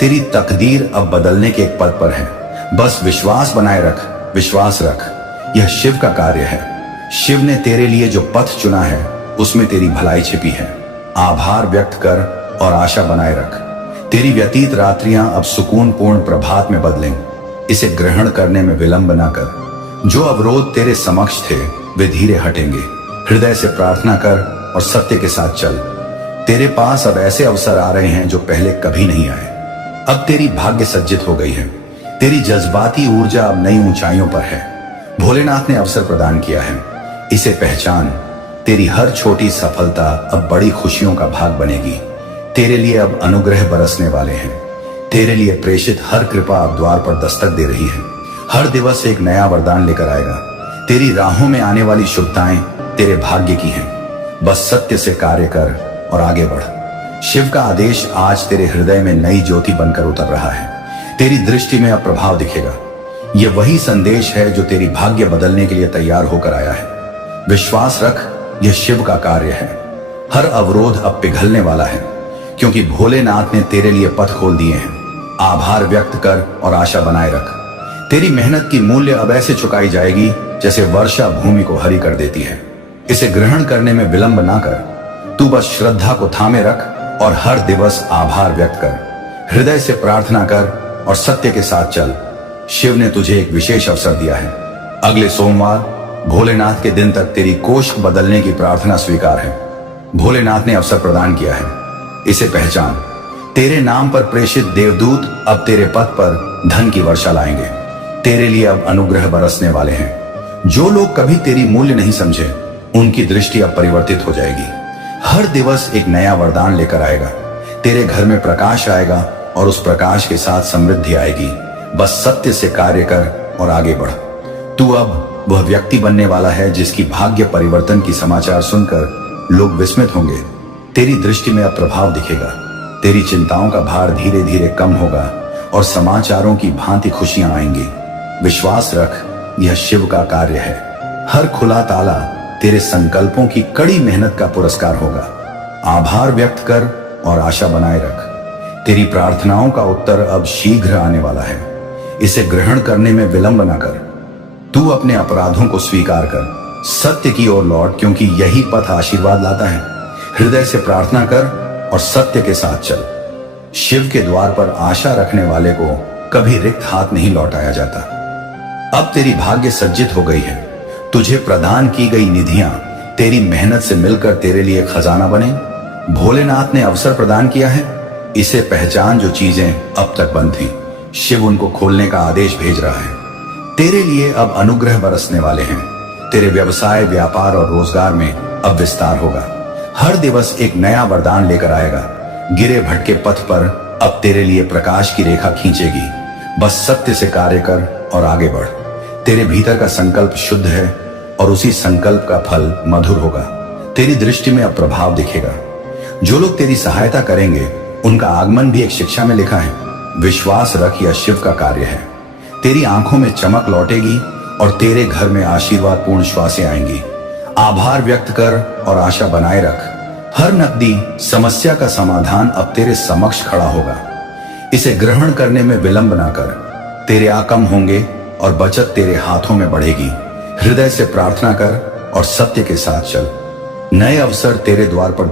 तेरी तकदीर अब बदलने के एक पद पर है। बस विश्वास बनाए रख, विश्वास रख। यह शिव का कार्य है। शिव ने तेरे लिए जो पथ चुना है उसमें तेरी भलाई छिपी है। आभार व्यक्त कर और आशा बनाए रख। तेरी व्यतीत रात्रियां अब सुकूनपूर्ण प्रभात में बदलेंगी। इसे ग्रहण करने में विलंब ना कर। जो अवरोध तेरे समक्ष थे वे धीरे हटेंगे। हृदय से प्रार्थना कर और सत्य के साथ चल। तेरे पास अब ऐसे अवसर आ रहे हैं जो पहले कभी नहीं आए। अब तेरी भाग्य सज्जित हो गई है। तेरी जज्बाती ऊर्जा अब नई ऊंचाइयों पर है। भोलेनाथ ने अवसर प्रदान किया है, इसे पहचान। तेरी हर छोटी सफलता अब बड़ी खुशियों का भाग बनेगी। तेरे लिए अब अनुग्रह बरसने वाले हैं। तेरे लिए प्रेषित हर कृपा अब द्वार पर दस्तक दे रही है। हर दिवस एक नया वरदान लेकर आएगा। तेरी राहों में आने वाली शुभताएं तेरे भाग्य की हैं। बस सत्य से कार्य कर और आगे बढ़। शिव का आदेश आज तेरे हृदय में नई ज्योति बनकर उतर रहा है। तेरी दृष्टि में अब प्रभाव दिखेगा। यह वही संदेश है जो तेरी भाग्य बदलने के लिए तैयार होकर आया है। विश्वास रख, यह शिव का कार्य है। हर अवरोध अब पिघलने वाला है, क्योंकि भोलेनाथ ने तेरे लिए पथ खोल दिए हैं। आभार व्यक्त कर और आशा बनाए रख। तेरी मेहनत की मूल्य अब ऐसे चुकाई जाएगी जैसे वर्षा भूमि को हरी कर देती है। इसे ग्रहण करने में विलंब ना कर। तू बस श्रद्धा को थामे रख और हर दिवस आभार व्यक्त कर। हृदय से प्रार्थना कर और सत्य के साथ चल। शिव ने तुझे एक विशेष अवसर दिया है। अगले सोमवार भोलेनाथ के दिन तक तेरी कोष बदलने की प्रार्थना स्वीकार है। भोलेनाथ ने अवसर प्रदान किया है, इसे पहचान। तेरे नाम पर प्रेषित देवदूत अब तेरे पथ पर धन की वर्षा लाएंगे। तेरे लिए अब अनुग्रह बरसने वाले हैं। जो लोग कभी तेरी मूल्य नहीं समझे, उनकी दृष्टि अब परिवर्तित हो जाएगी। हर दिवस एक नया वरदान लेकर आएगा। तेरे घर में प्रकाश आएगा और उस प्रकाश के साथ समृद्धि आएगी। बस सत्य से कार्य कर और आगे बढ़। तू अब वह व्यक्ति बनने वाला है जिसकी भाग्य परिवर्तन की समाचार सुनकर लोग विस्मित होंगे। तेरी दृष्टि में अब प्रभाव दिखेगा। तेरी चिंताओं का भार धीरे धीरे कम होगा और समाचारों की भांति खुशियां आएंगी। विश्वास रख, यह शिव का कार्य है। हर खुला ताला तेरे संकल्पों की कड़ी मेहनत का पुरस्कार होगा। आभार व्यक्त कर और आशा बनाए रख। तेरी प्रार्थनाओं का उत्तर अब शीघ्र आने वाला है। इसे ग्रहण करने में विलंब न कर। तू अपने अपराधों को स्वीकार कर, सत्य की ओर लौट, क्योंकि यही पथ आशीर्वाद लाता है। हृदय से प्रार्थना कर और सत्य के साथ चल। शिव के द्वार पर आशा रखने वाले को कभी रिक्त हाथ नहीं लौटाया जाता। अब तेरी भाग्य सज्जित हो गई है। तुझे प्रदान की गई निधियां तेरी मेहनत से मिलकर तेरे लिए खजाना बने। भोलेनाथ ने अवसर प्रदान किया है, इसे पहचान। जो चीजें अब तक बंद थीं, शिव उनको खोलने का आदेश भेज रहा है। तेरे लिए अब अनुग्रह बरसने वाले हैं। तेरे व्यवसाय, व्यापार और रोजगार में अब विस्तार होगा। हर दिवस एक नया वरदान लेकर आएगा। गिरे भटके पथ पर अब तेरे लिए प्रकाश की रेखा खींचेगी। बस सत्य से कार्य कर और आगे बढ़। तेरे भीतर का संकल्प शुद्ध है और उसी संकल्प का फल मधुर होगा। तेरी दृष्टि में अब प्रभाव दिखेगा। जो लोग तेरी सहायता करेंगे उनका आगमन भी एक शिक्षा में लिखा है। विश्वास रख, यह शिव का कार्य है। तेरी आंखों में चमक लौटेगी और तेरे घर में आशीर्वाद पूर्ण श्वासें आएंगी। आभार व्यक्त कर और आशा बनाए रख। हर नकदी समस्या का समाधान अब तेरे समक्ष खड़ा होगा। इसे ग्रहण करने में विलंब ना कर। तेरे आकम होंगे और बचत तेरे हाथों में बढ़ेगी। हृदय से प्रार्थना कर और सत्य के साथ चल। नए अवसर तेरे द्वार पर